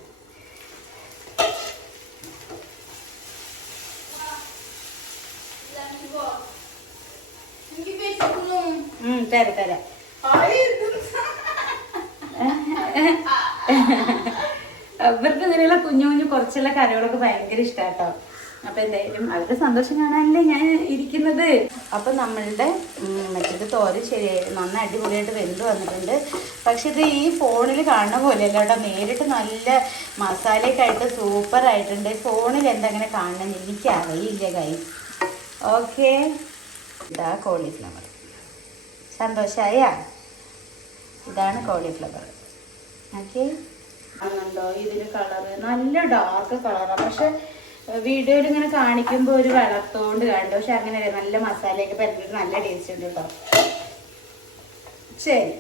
തരാം. ഇവർക്ക് ഇങ്ങനെയുള്ള കുഞ്ഞു കുറച്ചുള്ള കറികളൊക്കെ ഭയങ്കര ഇഷ്ടാട്ടോ. അപ്പൊ എന്തായാലും അവരുടെ സന്തോഷം കാണാനല്ലേ ഞാൻ ഇരിക്കുന്നത്. അപ്പൊ നമ്മളുടെ മറ്റേത് തോരൻ ശരിയായി നന്നായി അടിപൊളിയായിട്ട് വെന്ത് വന്നിട്ടുണ്ട്. പക്ഷെ ഇത് ഈ ഫോണിൽ കാണുന്ന പോലെയല്ല കേട്ടോ, നേരിട്ട് നല്ല മസാലയൊക്കെ ആയിട്ട് സൂപ്പർ ആയിട്ടുണ്ട്. ഫോണിൽ എന്താ അങ്ങനെ കാണണമെന്ന് എനിക്കറിയില്ല ഗൈസ്. ഓക്കെ, ഇതാ കോളിഫ്ലവർ. സന്തോഷമായ ഇതാണ് കോളിഫ്ലവർ. ഓക്കെ, ആണുണ്ടോ ഇതിന് കളറ് നല്ല ഡാർക്ക് കളറാണ്. പക്ഷെ വീഡിയോയിൽ ഇങ്ങനെ കാണിക്കുമ്പോൾ ഒരു വളർത്തോണ്ട് കണ്ടു. പക്ഷെ അങ്ങനെ നല്ല മസാലയൊക്കെ പരത്തിയിട്ട് നല്ല ടേസ്റ്റ് ഉണ്ട് കേട്ടോ. ശരി,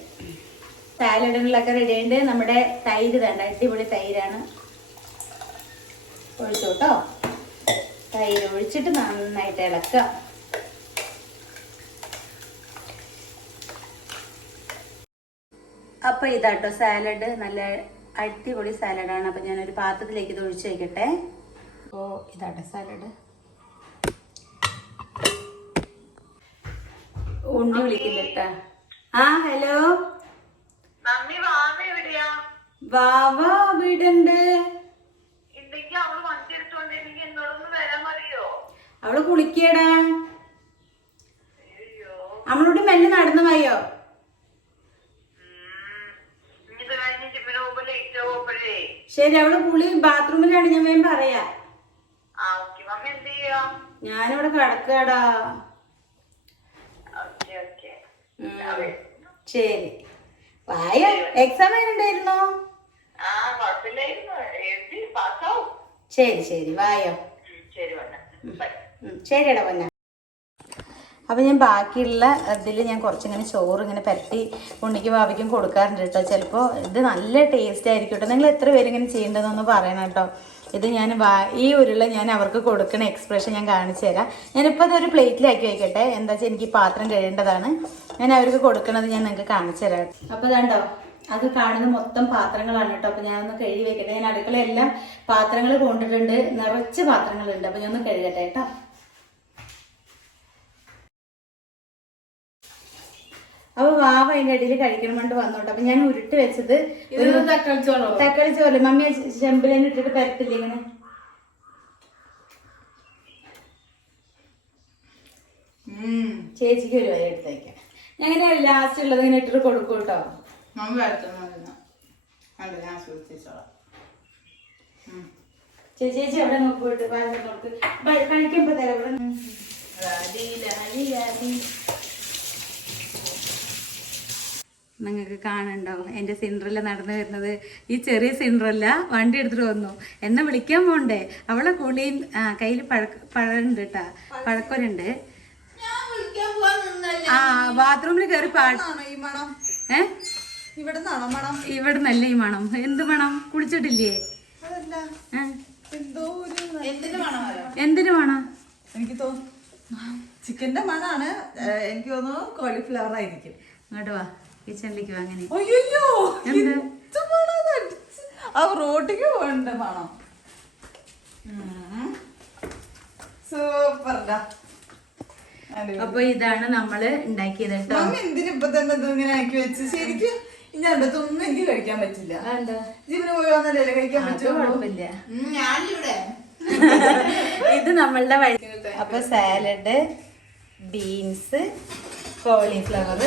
സാലഡിനുള്ളൊക്കെ റെഡി ആയിട്ട് നമ്മുടെ തൈര് തന്നെ അടിപൊളി തൈരാണ്. ഒഴിച്ചു കേട്ടോ. തൈര് ഒഴിച്ചിട്ട് നന്നായിട്ട് ഇളക്കുക. അപ്പോൾ ഇതാട്ടോ സാലഡ്, നല്ല അടിപൊളി സാലഡാണ്. അപ്പം ഞാനൊരു പാത്രത്തിലേക്ക് ഇത് ഒഴിച്ച് വയ്ക്കട്ടെ. അപ്പോൾ ഇതാട്ടോ സാലഡ്. ഉണ്ണി വിളിക്കില്ലട്ടാ. ആ ഹലോ, വാവ വീടുണ്ട്. അവള് കുളിക്കടാ. അവളോട് മെല്ലെ നടന്നു പോയോ? ശരി, അവള് കുളി ബാത്റൂമിലാണ്. ഞാൻ വേഗം പറയാ. ഞാനിവിടെ കിടക്കാടാ. ശരി, വായോ. എക്സാം എങ്ങനെയുണ്ടായിരുന്നോ? ശരി ശരി, വായോ. ശരിയടാ പൊന്ന. അപ്പം ഞാൻ ബാക്കിയുള്ള ഇതിൽ ഞാൻ കുറച്ചിങ്ങനെ ചോറ് ഇങ്ങനെ പരത്തി ഉണ്ണിക്ക് ഭാവിക്കും കൊടുക്കാറുണ്ട് കേട്ടോ. ചിലപ്പോൾ ഇത് നല്ല ടേസ്റ്റ് ആയിരിക്കും കേട്ടോ. നിങ്ങൾ എത്ര പേര് ഇങ്ങനെ ചെയ്യേണ്ടതെന്നൊന്ന് പറയണം കേട്ടോ. ഇത് ഞാൻ ഈ ഉരുള ഞാൻ അവർക്ക് കൊടുക്കുന്ന എക്സ്പ്രഷൻ ഞാൻ കാണിച്ചു തരാം. ഞാനിപ്പോൾ അതൊരു പ്ലേറ്റിലാക്കി വയ്ക്കട്ടെ. എന്താ വെച്ചാൽ എനിക്ക് ഈ പാത്രം കഴിയേണ്ടതാണ്. ഞാൻ അവർക്ക് കൊടുക്കുന്നത് ഞാൻ നിങ്ങൾക്ക് കാണിച്ചു തരാം. അപ്പോൾ ഇതാണ്ടോ, അത് കാണുന്ന മൊത്തം പാത്രങ്ങളാണ് കേട്ടോ. അപ്പോൾ ഞാനൊന്ന് കഴുകി വെക്കട്ടെ. ഞാൻ അടുക്കളയെല്ലാം പാത്രങ്ങൾ കൊണ്ടിട്ടുണ്ട്, നിറച്ച് പാത്രങ്ങളുണ്ട്. അപ്പോൾ ഞാനൊന്ന് കഴുകട്ടെ കേട്ടോ. അപ്പൊ വാവ അതിന്റെ ഇടയിൽ കഴിക്കണം കൊണ്ട് വന്നോട്ടെ. അപ്പൊ ഞാൻ ഉരുട്ട് വെച്ചത് തക്കാളി ചോറ്. മമ്മി ചെമ്പിലേന്ന് ഇട്ടിട്ട് പരത്തില്ല ഇങ്ങനെ. ചേച്ചിക്ക് ഒരു വരെ എടുത്ത് വയ്ക്കാം. ഞാൻ ഇങ്ങനെ ലാസ്റ്റ് ഉള്ളത് ഇങ്ങനെ ഇട്ടിട്ട് കൊടുക്കും കേട്ടോ. ചേച്ചി അവിടെ നോക്കിട്ട് കഴിക്കുമ്പോ തരാം. നിങ്ങൾക്ക് കാണണ്ടോ എൻ്റെ സിൻഡ്രല്ല നടന്നു വരുന്നത്? ഈ ചെറിയ സിൻഡ്രല്ല വണ്ടി എടുത്തിട്ട് വന്നു. എന്നെ വിളിക്കാൻ പോണ്ടേ? അവളെ കുളിയും കയ്യിൽ പഴമുണ്ട് കേട്ടാ, പഴക്കൊരുണ്ട്. ആ ബാത്റൂമിൽ കയറി ഇവിടെ നല്ല ഈ മണം. എന്ത് മണം? കുളിച്ചിട്ടില്ലേ? എന്തിനു മണം? എനിക്ക് തോന്നുന്നു ചിക്കന്റെ മണാണ്. എനിക്ക് തോന്നുന്നു കോളിഫ്ലവർ ആയിരിക്കും. ഇങ്ങോട്ട് വാ, കിച്ചണിലേക്ക് വാ. അങ്ങനെ ആ റോട്ടിക്ക് പോകണ്ട മണം. സൂപ്പർ. അപ്പൊ ഇതാണ് നമ്മള് ഉണ്ടാക്കിയത് കേട്ടോ. എന്തിനിപ്പൊ തന്നെ ഇങ്ങനെ ആക്കി വെച്ച് ശരിക്കും ഇനി അടുത്തൊന്നും എനിക്ക് കഴിക്കാൻ പറ്റില്ല. ജീവന് പോയി വന്നല്ലേ കഴിക്കാൻ പറ്റുമോ? കുഴപ്പമില്ല. ഞാനിവിടെ ഇത് നമ്മളുടെ വഴി. അപ്പൊ സാലഡ്, ബീൻസ്, കോളിഫ്ലവർ,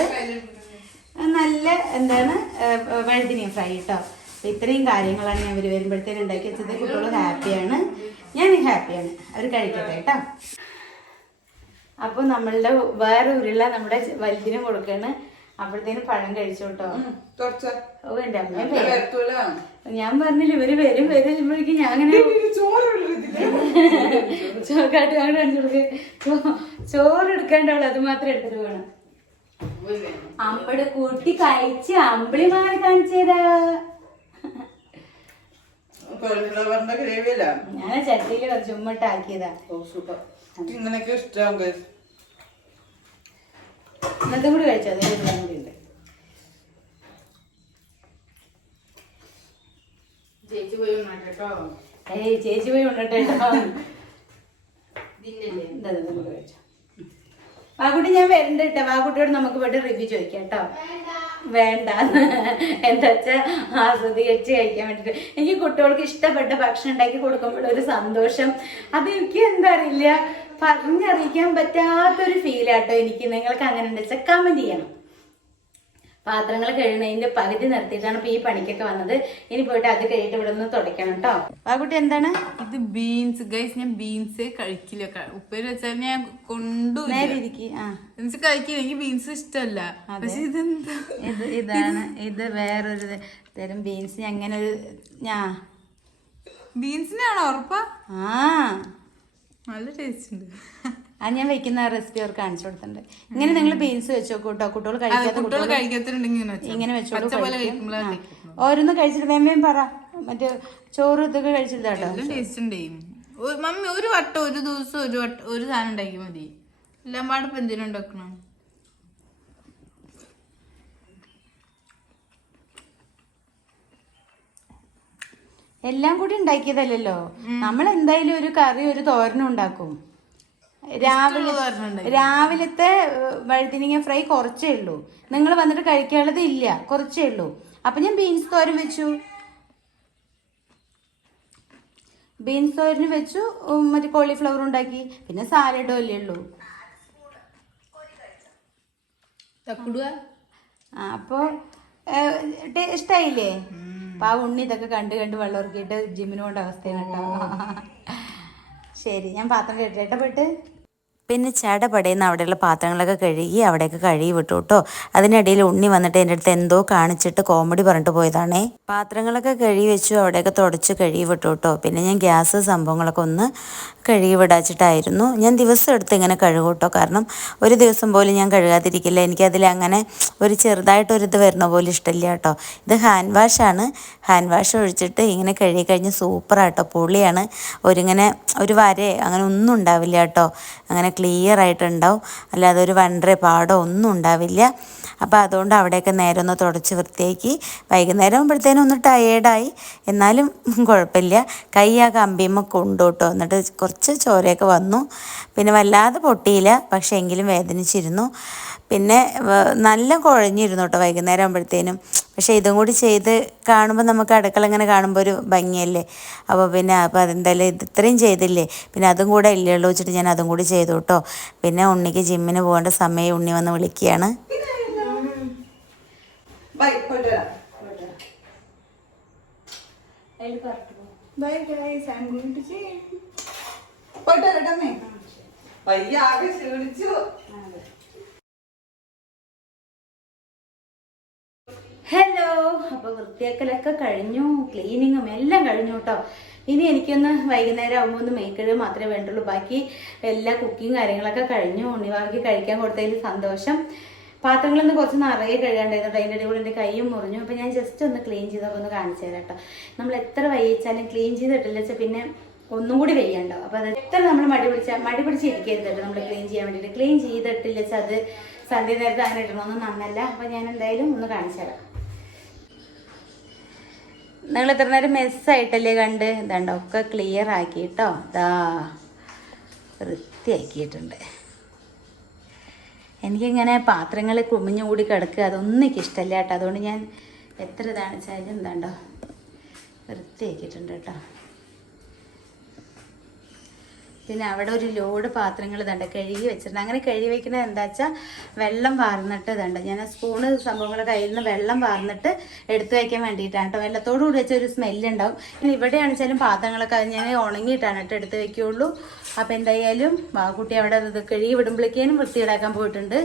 നല്ല എന്താണ് വഴുതിനിയ ഫ്രൈ കേട്ടോ. ഇത്രയും കാര്യങ്ങളാണ് ഞാൻ ഇവർ വരുമ്പോഴത്തേനും ഉണ്ടാക്കി വെച്ചത്. കുട്ടികൾ ഹാപ്പിയാണ്, ഞാൻ ഹാപ്പിയാണ്. അവർ കഴിക്കട്ടെ കേട്ടോ. അപ്പോൾ നമ്മളുടെ വേറെ ഉരുള നമ്മുടെ വലുതിനും കൊടുക്കാണ്. അപ്പോഴത്തേനും പഴം കഴിച്ചു കേട്ടോ. ഓ എൻ്റെ അമ്മ, ഞാൻ പറഞ്ഞില്ല ഇവര് വരുമ്പോഴേക്കും ഞാൻ അങ്ങനെ ചോറ് എടുക്കേണ്ടവള് അത് മാത്രം എടുത്തിട്ട് വേണം. അമ്പട് കൂട്ടി കഴിച്ച് അമ്പിളി മാറി കാണിച്ചതാ. ഞാൻ ചട്ടിയില് ചുമ്മിട്ട് ആക്കിയതാ. ഇന്നത്തെ കൂടി കഴിച്ചോ? അതിൽ കൂടി ഉണ്ട്. ചേച്ചി പോയി ഉണ്ടോ? ഏയ് ചേച്ചി പോയി ഉണ്ടോ? കൂടി കഴിച്ചോ. വാക്കുട്ടി ഞാൻ വരണ്ട കേട്ടോ. വാക്കുട്ടിയോട് നമുക്ക് ഇവിടെ റിവ്യൂ ചോദിക്കാം കേട്ടോ. വേണ്ട എന്താ വെച്ചാൽ ആസ്വദിച്ച് കഴിക്കാൻ വേണ്ടിട്ട്. എനിക്ക് കുട്ടികൾക്ക് ഇഷ്ടപ്പെട്ട ഭക്ഷണം ഉണ്ടാക്കി കൊടുക്കുമ്പോൾ ഒരു സന്തോഷം, അത് എനിക്ക് എന്താ അറിയില്ല, പറഞ്ഞറിയിക്കാൻ പറ്റാത്തൊരു ഫീലാട്ടോ എനിക്ക്. നിങ്ങൾക്ക് അങ്ങനെ ഉണ്ട് വെച്ചാൽ കമന്റ് ചെയ്യണം. പാത്രങ്ങൾ കഴുകുന്നതിന്റെ പകുതി നിർത്തിയിട്ടാണ് ഇപ്പൊ ഈ പണിക്കൊക്കെ വന്നത്. ഇനി പോയിട്ട് അത് കഴിഞ്ഞിട്ട് ഇവിടെ നിന്ന് തുടയ്ക്കണം കേട്ടോ. ആ കുട്ടി എന്താണ് ഇത്? Beans guys. ഞാൻ ബീൻസ് കഴിക്കില്ല. ഉപ്പേരി വെച്ചാൽ ഞാൻ കൊണ്ടുപോയി കഴിക്കില്ല. എനിക്ക് ബീൻസ് ഇഷ്ടമല്ല. പക്ഷെ ഇതെന്താ? ഇതാണ് ഇത് വേറൊരു തരം ബീൻസ്. അങ്ങനെ ഒരു ബീൻസിനാണോ ഉറപ്പാ? നല്ല ടേസ്റ്റ് ഉണ്ട്. അത് ഞാൻ വെക്കുന്ന റെസിപ്പി അവർക്ക് കാണിച്ചു കൊടുത്തിട്ടുണ്ട്. ഇങ്ങനെ നിങ്ങൾ ബീൻസ് വെച്ചോക്കൂ കേട്ടോ. കുട്ടികൾ ഇങ്ങനെ വെച്ചോളൂ. ഓരോന്ന് കഴിച്ചിട്ട് വേം പറ. മറ്റേ ചോറ് ഇതൊക്കെ കഴിച്ചിട്ട് കേട്ടോ. ടേസ്റ്റ് ഉണ്ട് മമ്മി. ഒരു വട്ടം ഒരു ദിവസം ഒരു സാധനം ഉണ്ടാക്കി മതി. എല്ലാം പാടിപ്പോ എന്തിനും ഉണ്ടാക്കണം. എല്ലാം കൂടി ഉണ്ടാക്കിയതല്ലോ. നമ്മൾ എന്തായാലും ഒരു കറി ഒരു തോരനും ഉണ്ടാക്കും. രാവിലത്തെ വഴുതിനിങ്ങ ഫ്രൈ കുറച്ചേ ഉള്ളൂ. നിങ്ങൾ വന്നിട്ട് കഴിക്കാനുള്ളത് ഇല്ല, കുറച്ചേ ഉള്ളൂ. അപ്പൊ ഞാൻ ബീൻസ് തോരൻ വെച്ചു. ബീൻസ് തോരന് വെച്ചു. മറ്റേ കോളിഫ്ലവർ ഉണ്ടാക്കി. പിന്നെ സാലഡും അല്ലേ ഉള്ളൂ. അപ്പൊ ഇഷ്ടായില്ലേ? അപ്പൊ ആ ഉണ്ണി ഇതൊക്കെ കണ്ട് കണ്ട് വെള്ളം ഇറക്കിയിട്ട് ജിമ്മിനോണ്ട അവസ്ഥയാണ് കേട്ടോ. ശരി, ഞാൻ പാത്രം കേട്ടിട്ട് പോയിട്ട് പിന്നെ ചടപടയെന്ന് അവിടെയുള്ള പാത്രങ്ങളൊക്കെ കഴുകി അവിടെയൊക്കെ കഴുകി വിട്ടു കേട്ടോ. അതിനിടയിൽ ഉണ്ണി വന്നിട്ട് എൻ്റെ അടുത്ത് എന്തോ കാണിച്ചിട്ട് കോമഡി പറഞ്ഞിട്ട് പോയതാണേ. പാത്രങ്ങളൊക്കെ കഴുകി വെച്ചു, അവിടെയൊക്കെ തുടച്ച് കഴുകി വിട്ടു കേട്ടോ. പിന്നെ ഞാൻ ഗ്യാസ് സംഭവങ്ങളൊക്കെ ഒന്ന് കഴുകി വിടാച്ചിട്ടായിരുന്നു. ഞാൻ ദിവസം എടുത്ത് ഇങ്ങനെ കഴുകും കേട്ടോ. കാരണം ഒരു ദിവസം പോലും ഞാൻ കഴുകാതിരിക്കില്ല. എനിക്കതിൽ അങ്ങനെ ഒരു ചെറുതായിട്ടൊരിത് വരുന്ന പോലെ ഇഷ്ടമില്ല കേട്ടോ. ഇത് ഹാൻഡ് വാഷാണ്. ഹാൻഡ് വാഷ് ഒഴിച്ചിട്ട് ഇങ്ങനെ കഴുകി കഴിഞ്ഞ് സൂപ്പറാട്ടോ, പൊളിയാണ്. ഒരിങ്ങനെ ഒരു വരെ അങ്ങനെ ഒന്നും ഉണ്ടാവില്ല കേട്ടോ. അങ്ങനെ ക്ലിയർ ആയിട്ടുണ്ടാവും. അല്ലാതെ ഒരു വണ്ടറേ പാടോ ഒന്നും ഉണ്ടാവില്ല. അപ്പോൾ അതുകൊണ്ട് അവിടെയൊക്കെ നേരെ ഒന്ന് തുടച്ച് വൃത്തിയാക്കി. വൈകുന്നേരം ആകുമ്പോഴത്തേനും ഒന്ന് ടയേർഡായി, എന്നാലും കുഴപ്പമില്ല. കൈ ആ കമ്പിയുമ്പോൾ കൊണ്ടു കേട്ടോ. എന്നിട്ട് കുറച്ച് ചോരയൊക്കെ വന്നു. പിന്നെ വല്ലാതെ പൊട്ടിയില്ല, പക്ഷേ എങ്കിലും വേദനിച്ചിരുന്നു. പിന്നെ നല്ല കുഴഞ്ഞിരുന്നു കേട്ടോ വൈകുന്നേരം ആകുമ്പോഴത്തേനും. പക്ഷേ ഇതും കൂടി ചെയ്ത് കാണുമ്പോൾ നമുക്ക് അടുക്കള ഇങ്ങനെ കാണുമ്പോൾ ഒരു ഭംഗിയല്ലേ. അപ്പോൾ അതെന്തായാലും ഇത്രയും ചെയ്തില്ലേ, പിന്നെ അതും കൂടെ ഇല്ലുള്ളൂ വെച്ചിട്ട് ഞാൻ അതും കൂടി ചെയ്തു കേട്ടോ. പിന്നെ ഉണ്ണിക്ക് ജിമ്മിന് പോകേണ്ട സമയം ഉണ്ണി വന്ന് വിളിക്കുകയാണ്. ഹലോ, അപ്പൊ വൃത്തിയാക്കലൊക്കെ കഴിഞ്ഞു, ക്ലീനിങ്ങും എല്ലാം കഴിഞ്ഞു കേട്ടോ. ഇനി എനിക്കൊന്ന് വൈകുന്നേരം ആകുമ്പോൾ ഒന്ന് മേക്കഴുക മാത്രമേ വേണ്ടുള്ളൂ. ബാക്കി എല്ലാ കുക്കിങ് കാര്യങ്ങളൊക്കെ കഴിഞ്ഞു. ഉണ്ണിവാക്കി കഴിക്കാൻ കൊടുത്തതിൽ സന്തോഷം. പാത്രങ്ങളൊന്ന് കുറച്ച് നിറയെ കഴുകാണ്ടായിരുന്നു. അതിൻ്റെ ഇടയിൽ കൂടെ എൻ്റെ കൈയും മുറിഞ്ഞു. അപ്പോൾ ഞാൻ ജസ്റ്റ് ഒന്ന് ക്ലീൻ ചെയ്തൊക്കെ ഒന്ന് കാണിച്ചു തരാം കേട്ടോ. നമ്മൾ എത്ര വൈകിച്ചാലും ക്ലീൻ ചെയ്തിട്ടില്ല വെച്ചാൽ പിന്നെ ഒന്നും കൂടി വെയ്യണ്ടാവും. അപ്പോൾ അത് എത്ര നമ്മൾ മടി പിടിച്ചിരിക്കരുത് കേട്ടോ. നമ്മൾ ക്ലീൻ ചെയ്യാൻ വേണ്ടിയിട്ട് ക്ലീൻ ചെയ്തിട്ടില്ല വെച്ചാൽ അത് സന്ധ്യ നേരത്തെ അങ്ങനെ ഇടണമെന്നും നന്നല്ല. അപ്പോൾ ഞാൻ എന്തായാലും ഒന്ന് കാണിച്ചു തരാം. നിങ്ങൾ എത്ര നേരം മെസ്സായിട്ടല്ലേ കണ്ട്? ഇതാണ്ടോ ഒക്കെ ക്ലിയർ ആക്കി കേട്ടോ. ഇതാ വൃത്തിയാക്കിയിട്ടുണ്ട്. എനിക്കിങ്ങനെ പാത്രങ്ങൾ കുമിഞ്ഞുകൂടി കിടക്കുക അതൊന്നും എനിക്ക് ഇഷ്ടമല്ല കേട്ടോ. അതുകൊണ്ട് ഞാൻ എത്ര ഇതാണ് വെച്ചാലും എന്താണ്ടോ വൃത്തിയാക്കിയിട്ടുണ്ട് കേട്ടോ. പിന്നെ അവിടെ ഒരു ലോഡ് പാത്രങ്ങൾ ഇതുണ്ട് കഴുകി വെച്ചിട്ടുണ്ട്. അങ്ങനെ കഴുകി വയ്ക്കുന്നത് എന്താ വെച്ചാൽ വെള്ളം വാർന്നിട്ട് ഇതുണ്ട്. ഞാൻ സ്പൂണ് സംഭവങ്ങൾ കയ്യിൽ നിന്ന് വെള്ളം വാർന്നിട്ട് എടുത്തു വയ്ക്കാൻ വേണ്ടിയിട്ടാണ് കേട്ടോ. വെള്ളത്തോടു കൂടി വെച്ച ഒരു സ്മെല്ലുണ്ടാവും. ഇനി ഇവിടെയാണ് വെച്ചാലും പാത്രങ്ങളൊക്കെ ഞാൻ ഉണങ്ങിയിട്ടാണ് കേട്ടോ എടുത്ത് വയ്ക്കുകയുള്ളൂ. അപ്പോൾ എന്തായാലും കുട്ടി അവിടെ ഇത് കഴുകി വിടുമ്പോഴേക്കും വൃത്തിയിടാക്കാൻ പോയിട്ടുണ്ട്.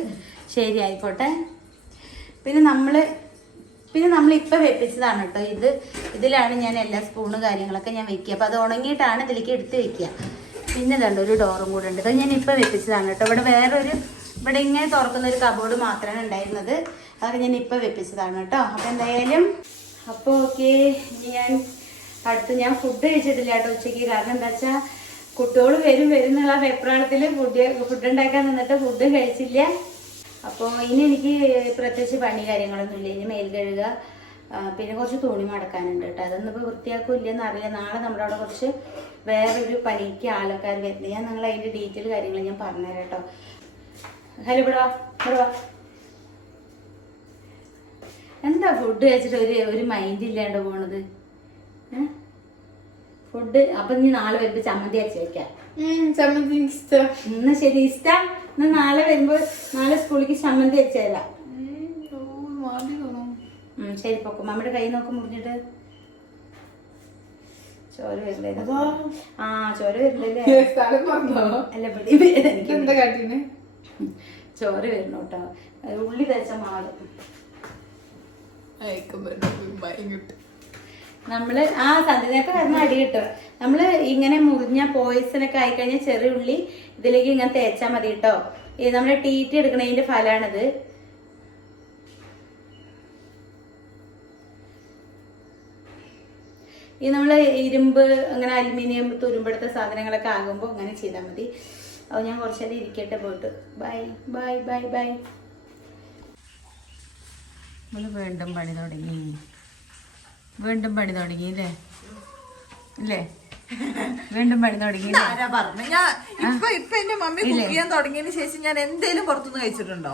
ശരി, ആയിക്കോട്ടെ. പിന്നെ നമ്മളിപ്പോൾ വെപ്പിച്ചതാണ് കേട്ടോ. ഇതിലാണ് ഞാൻ എല്ലാ സ്പൂണ് കാര്യങ്ങളൊക്കെ ഞാൻ വെക്കുക. അപ്പോൾ അത് ഉണങ്ങിയിട്ടാണ് ഇതിലേക്ക് എടുത്ത് വയ്ക്കുക. പിന്നെ ഇതുണ്ട് ഒരു ഡോറും കൂടെ ഉണ്ട്. ഇത് ഞാൻ ഇപ്പോൾ വെപ്പിച്ചതാണ് കേട്ടോ. ഇവിടെ ഇങ്ങനെ തുറക്കുന്ന ഒരു കബോർഡ് മാത്രമാണ് ഉണ്ടായിരുന്നത്. അതൊക്കെ ഞാൻ ഇപ്പോൾ വെപ്പിച്ചതാണ് കേട്ടോ. അപ്പോൾ എന്തായാലും ഓക്കെ. ഞാൻ ഫുഡ് കഴിച്ചിട്ടില്ല കേട്ടോ ഉച്ചയ്ക്ക്. കാരണം എന്താ വെച്ചാൽ കുട്ടികൾ വരുന്നുള്ള വെപ്രാളത്തിൽ ഫുഡ് ഉണ്ടാക്കാൻ നിന്നിട്ട് ഫുഡും കഴിച്ചില്ല. അപ്പോൾ ഇനി എനിക്ക് പ്രത്യേകിച്ച് പണി കാര്യങ്ങളൊന്നുമില്ല. ഇനി മേൽ കഴുകുക, പിന്നെ കുറച്ച് തുണി മടക്കാനുണ്ട് കേട്ടോ. അതൊന്നും ഇപ്പോൾ വൃത്തിയാക്കില്ലെന്ന് അറിയില്ല. നാളെ നമ്മുടെ അവിടെ കുറച്ച് വേറൊരു പണിക്ക് ആൾക്കാർ വരുന്നത്. ഞാൻ നിങ്ങൾ അതിൻ്റെ ഡീറ്റെയിൽ കാര്യങ്ങൾ ഞാൻ പറഞ്ഞുതരാം കേട്ടോ. ഹലോ, ഇവിടെ വാ. എന്താ ഫുഡ് കഴിച്ചിട്ട് ഒരു മൈൻഡ് ഇല്ലാണ്ട് പോണത്? ഫുഡ് അപ്പൊ നീ നാളെ വരുമ്പോ ചമ്മന്തി അരച്ച് വെക്കാം. ചമ്മന്തി ഇഷ്ടം. എന്നാ ശരി, ഇഷ്ടം. എന്നാ നാളെ വരുമ്പോ നാളെ സ്കൂളിലേക്ക് ചമ്മന്തി അരച്ച് തരാം. ശരി പൊക്കും. മമ്മിയുടെ കൈ നോക്കി മുറിഞ്ഞിട്ട് ചോര വരില്ലേ? ആ ചോര വരില്ലല്ലേ? അല്ല എനിക്ക് എന്താ കാട്ടിന്? ചോര വരണം കേട്ടോ. ഉള്ളി തേച്ച മാറും. നമ്മള് സന്ധ്യനൊക്കെ വരുന്ന അടി കിട്ടും. നമ്മള് ഇങ്ങനെ മുറിഞ്ഞ പോയിസനൊക്കെ ആയിക്കഴിഞ്ഞാൽ ചെറിയ ഉള്ളി ഇതിലേക്ക് ഇങ്ങനെ തേച്ചാൽ മതി കേട്ടോ. ഈ നമ്മള് ടീറ്റി എടുക്കണതിന്റെ ഫലമാണിത്. ഈ നമ്മൾ ഇരുമ്പ് അങ്ങനെ അലുമിനിയം തുരുമ്പെടുത്ത സാധനങ്ങളൊക്കെ ആകുമ്പോൾ അങ്ങനെ ചെയ്താൽ മതി. അപ്പോൾ ഞാൻ കുറച്ചേരം ഇരിക്കട്ടെ പോയിട്ട്. Bye bye bye bye. നമ്മൾ വീണ്ടും പണി തുടങ്ങി അല്ലേ? ഇല്ലേ? വീണ്ടും പണി തുടങ്ങി. ആരാ പറഞ്ഞു? ഇപ്പൊ എന്റെ മമ്മി കുക്ക് ചെയ്യാൻ തുടങ്ങിയതിന് ശേഷം ഞാൻ എന്തേലും പുറത്തുനിന്ന് കഴിച്ചിട്ടുണ്ടോ?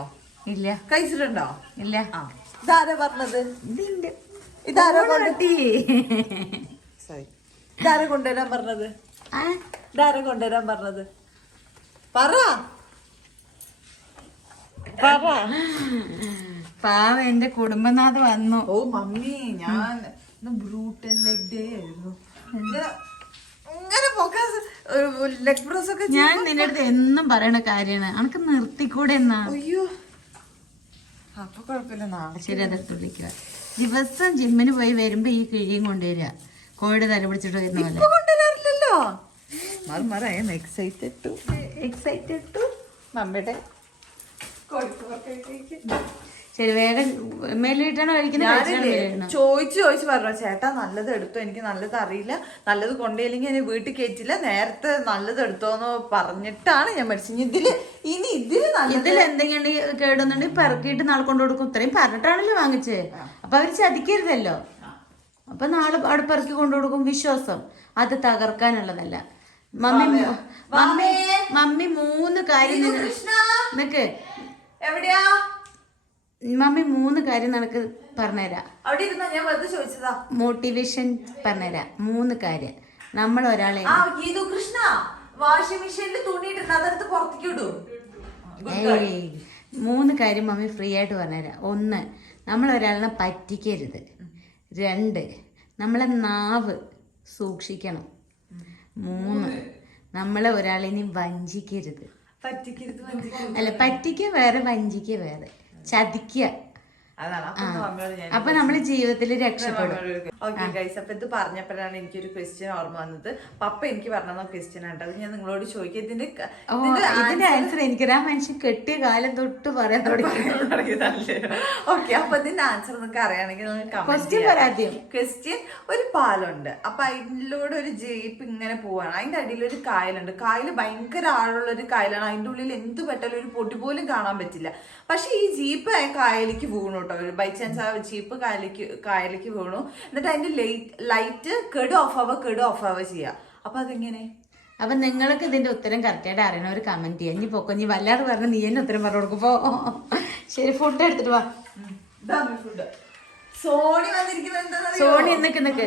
ഇല്ല. കഴിച്ചിട്ടുണ്ടോ? ഇല്ല. ഇതാരാ പറഞ്ഞത്? ഇതാരാ കൊണ്ടുവരാൻ പറഞ്ഞത്? ഇതാരാ കൊണ്ടുവരാൻ പറഞ്ഞത്? പറ. പാവ എന്റെ കുടുംബനാഥ് വന്നു. ഓ മമ്മി, ഞാൻ ബ്രൂട്ടൽ ലെഗ് ഡേ ആയിരുന്നു. ലെഗ് ബ്രോസ് ഒക്കെ ഞാൻ നിന്റെ അടുത്ത് എന്നും പറയണ കാര്യമാണ്. അനക്ക് നിർത്തിക്കൂടെ എന്നാ? അയ്യോ അപ്പൊ കുഴപ്പമില്ല. നാളെ ശരി, അതെടുത്ത് വിളിക്കുക. ദിവസം ജിമ്മിന് പോയി വരുമ്പോ ഈ കിഴിയും കൊണ്ടുവരിക. കോഴിയുടെ തല പിടിച്ചിട്ട് വരുന്ന പോലെ. കൊണ്ടുവരാറില്ലല്ലോ. എക്സൈറ്റഡ് മമ്മിയുടെ ശരി, വേഗം മേലിട്ടാണോ കഴിക്കുന്നത്? ചോദിച്ചു പറഞ്ഞു, ചേട്ടാ നല്ലത് എടുത്തോ, എനിക്ക് നല്ലത് അറിയില്ല, നല്ലത് കൊണ്ടുപോയില്ലെങ്കിൽ എന്നെ വീട്ടിൽ കയറ്റില്ല, നേരത്തെ നല്ലത് എടുത്തോന്ന് പറഞ്ഞിട്ടാണ് ഞാൻ മേടിച്ചത്. ഇതിൽ എന്തെങ്കിലും കേടുന്നുണ്ടെങ്കിൽ പെറുക്കിയിട്ട് നാളെ കൊണ്ടു കൊടുക്കും. ഇത്രയും പറഞ്ഞിട്ടാണല്ലോ വാങ്ങിച്ചേ. അപ്പൊ അവര് ചതിക്കരുതല്ലോ. അപ്പൊ നാളെ അവിടെ പെറുക്കി കൊണ്ടു കൊടുക്കും. വിശ്വാസം അത് തകർക്കാനുള്ളതല്ല. മമ്മി 3 കാര്യം നിനക്ക് എവിടെയാ? മമ്മി 3 കാര്യം നിനക്ക് പറഞ്ഞുതരാം. അവിടെ ഇരുന്നാ ഞാൻ വെറുതെ ചോദിച്ചതാ. മോട്ടിവേഷൻ പറഞ്ഞുതരാം. 3 കാര്യം. നമ്മൾ ഒരാളെ കൃഷ്ണ വാഷിംഗ് മെഷീനിൽ തുണിയിട്ടുണ്ട്, അതെടുത്ത് പുറത്തേക്ക് ഇടൂ. 3 കാര്യം മമ്മി ഫ്രീ ആയിട്ട് പറഞ്ഞുതരാം. 1, നമ്മൾ ഒരാളിനെ പറ്റിക്കരുത്. 2, നമ്മളെ നാവ് സൂക്ഷിക്കണം. 3, നമ്മളെ ഒരാളിനെ വഞ്ചിക്കരുത്. അല്ല, പറ്റിക്ക വേറെ, വഞ്ചിക്ക വേറെ, ചതിക്കുക. അപ്പൊ നമ്മള് ജീവിതത്തിൽ രക്ഷപ്പെടും. ഓക്കെ ഗൈസ്, അപ്പൊ ഇത് പറഞ്ഞപ്പോഴാണ് എനിക്കൊരു ക്വസ്റ്റ്യൻ ഓർമ്മ വന്നത്. പപ്പ എനിക്ക് പറഞ്ഞ ക്വസ്റ്റ്യൻ ആണ്. അത് ഞാൻ നിങ്ങളോട് ചോദിക്കാം. ഇതിന്റെ ആൻസർ എനിക്ക് ആ മനുഷ്യൻ കെട്ടിയ കാലം തൊട്ട് പറയാൻ തുടങ്ങിയതല്ലേ. ഓക്കെ, അപ്പൊ ഇതിന്റെ ആൻസർ നിങ്ങൾക്ക് അറിയാണെങ്കിൽ ക്വസ്റ്റ്യൻ. ഒരു പാലമുണ്ട്, അപ്പൊ അതിലൂടെ ഒരു ജീപ്പ് ഇങ്ങനെ പോവാണ്. അതിന്റെ അടിയിൽ ഒരു കായലുണ്ട്. കായല് ഭയങ്കര ആഴമുള്ള ഒരു കായലാണ്. അതിന്റെ ഉള്ളിൽ എന്ത് പെട്ടാലും ഒരു പൊടി പോലും കാണാൻ പറ്റില്ല. പക്ഷെ ഈ ജീപ്പ് കായലിക്ക് വീണു കേട്ടോ. ബൈ ചാൻസ് ആ ജീപ്പ് കായലിക്ക് വീണു. എന്നിട്ട് അതിന്റെ ലൈറ്റ് കെട് ഓഫ് ആവുക ചെയ്യാ. അപ്പൊ അതെങ്ങനെ? അപ്പൊ നിങ്ങൾക്ക് ഇതിന്റെ ഉത്തരം കറക്റ്റായിട്ട് അറിയണ ഒരു കമന്റ് ചെയ്യാം. ഇനി പൊക്കോ, നീ വല്ലാതെ പറഞ്ഞ നീ തന്നെ ഉത്തരം പറഞ്ഞു കൊടുക്കുമ്പോ. ശരി, ഫുഡ് എടുത്തിട്ട് വാ. സോണി നിക്ക്.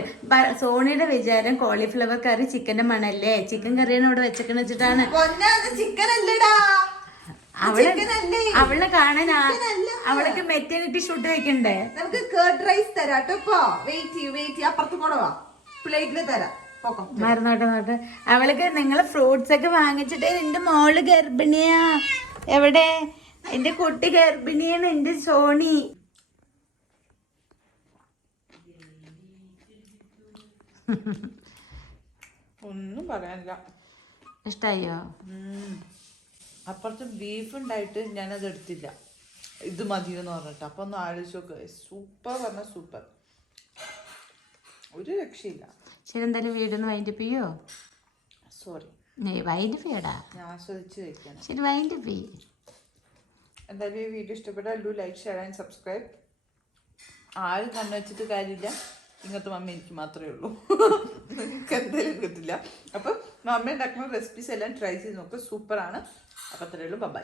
സോണിയുടെ വിചാരം കോളിഫ്ലവർ കറി ചിക്കന്റെ മണല്ലേ, ചിക്കൻ കറിയാണ് ഇവിടെ വെച്ചെന്ന് വെച്ചിട്ടാണ്. ചിക്കൻ അല്ലടാ, അവളെ കാണാൻ അവൾക്ക് മെറ്റേണിറ്റി ഷൂട്ട് വെക്കണ്ടേ? നമുക്ക് കേർഡ് റൈസ് തരാട്ടോ. വെയിറ്റ് അപ്പുറത്ത് കൊണ്ടുവാ, പ്ലേറ്റില് തരാം. മറന്നോട്ടെ. അവൾക്ക് നിങ്ങള് ഫ്രൂട്ട്സ് ഒക്കെ വാങ്ങിച്ചിട്ട് എന്റെ മോള് ഗർഭിണിയാ. എവിടെ? എന്റെ കുട്ടി ഗർഭിണിയാണ്, എന്റെ സോണി. ഒന്നും പറയാനില്ല. ഇഷ്ടായോ? അപ്പുറത്ത് ബീഫ് ഉണ്ടായിട്ട് ഞാനത് എടുത്തില്ല. ഇത് മതിയെന്ന് പറഞ്ഞിട്ട്. അപ്പൊ ഒന്ന് ആലോചിച്ച് നോക്ക്. സൂപ്പർ പറഞ്ഞ സൂപ്പർ, ഒരു രക്ഷയില്ല. ശരി, എന്തായാലും വീടൊന്ന് വൈൻഡപ്പ് ചെയ്യോ? സോറി, വൈൻഡപ്പ് ചെയ്യടാ. ഞാൻ ആസ്വദിച്ച് കഴിക്കണം. ശരി, വൈൻഡപ്പ് ചെയ്യ്. എന്തായാലും ഈ വീഡിയോ ഇഷ്ടപ്പെട്ടാൽ do like, share and subscribe. ആരും കണ്ണു വെച്ചിട്ട് കാര്യമില്ല. ഇങ്ങനത്തെ മമ്മി എനിക്ക് മാത്രമേ ഉള്ളൂ. നിങ്ങൾക്ക് എന്തായാലും കിട്ടില്ല. അപ്പം മമ്മ ഉണ്ടാക്കുന്ന റെസിപ്പീസ് എല്ലാം ട്രൈ ചെയ്ത് നോക്കുക. സൂപ്പറാണ്. അപ്പം അത്രയേ ഉള്ളൂ. ബൈ.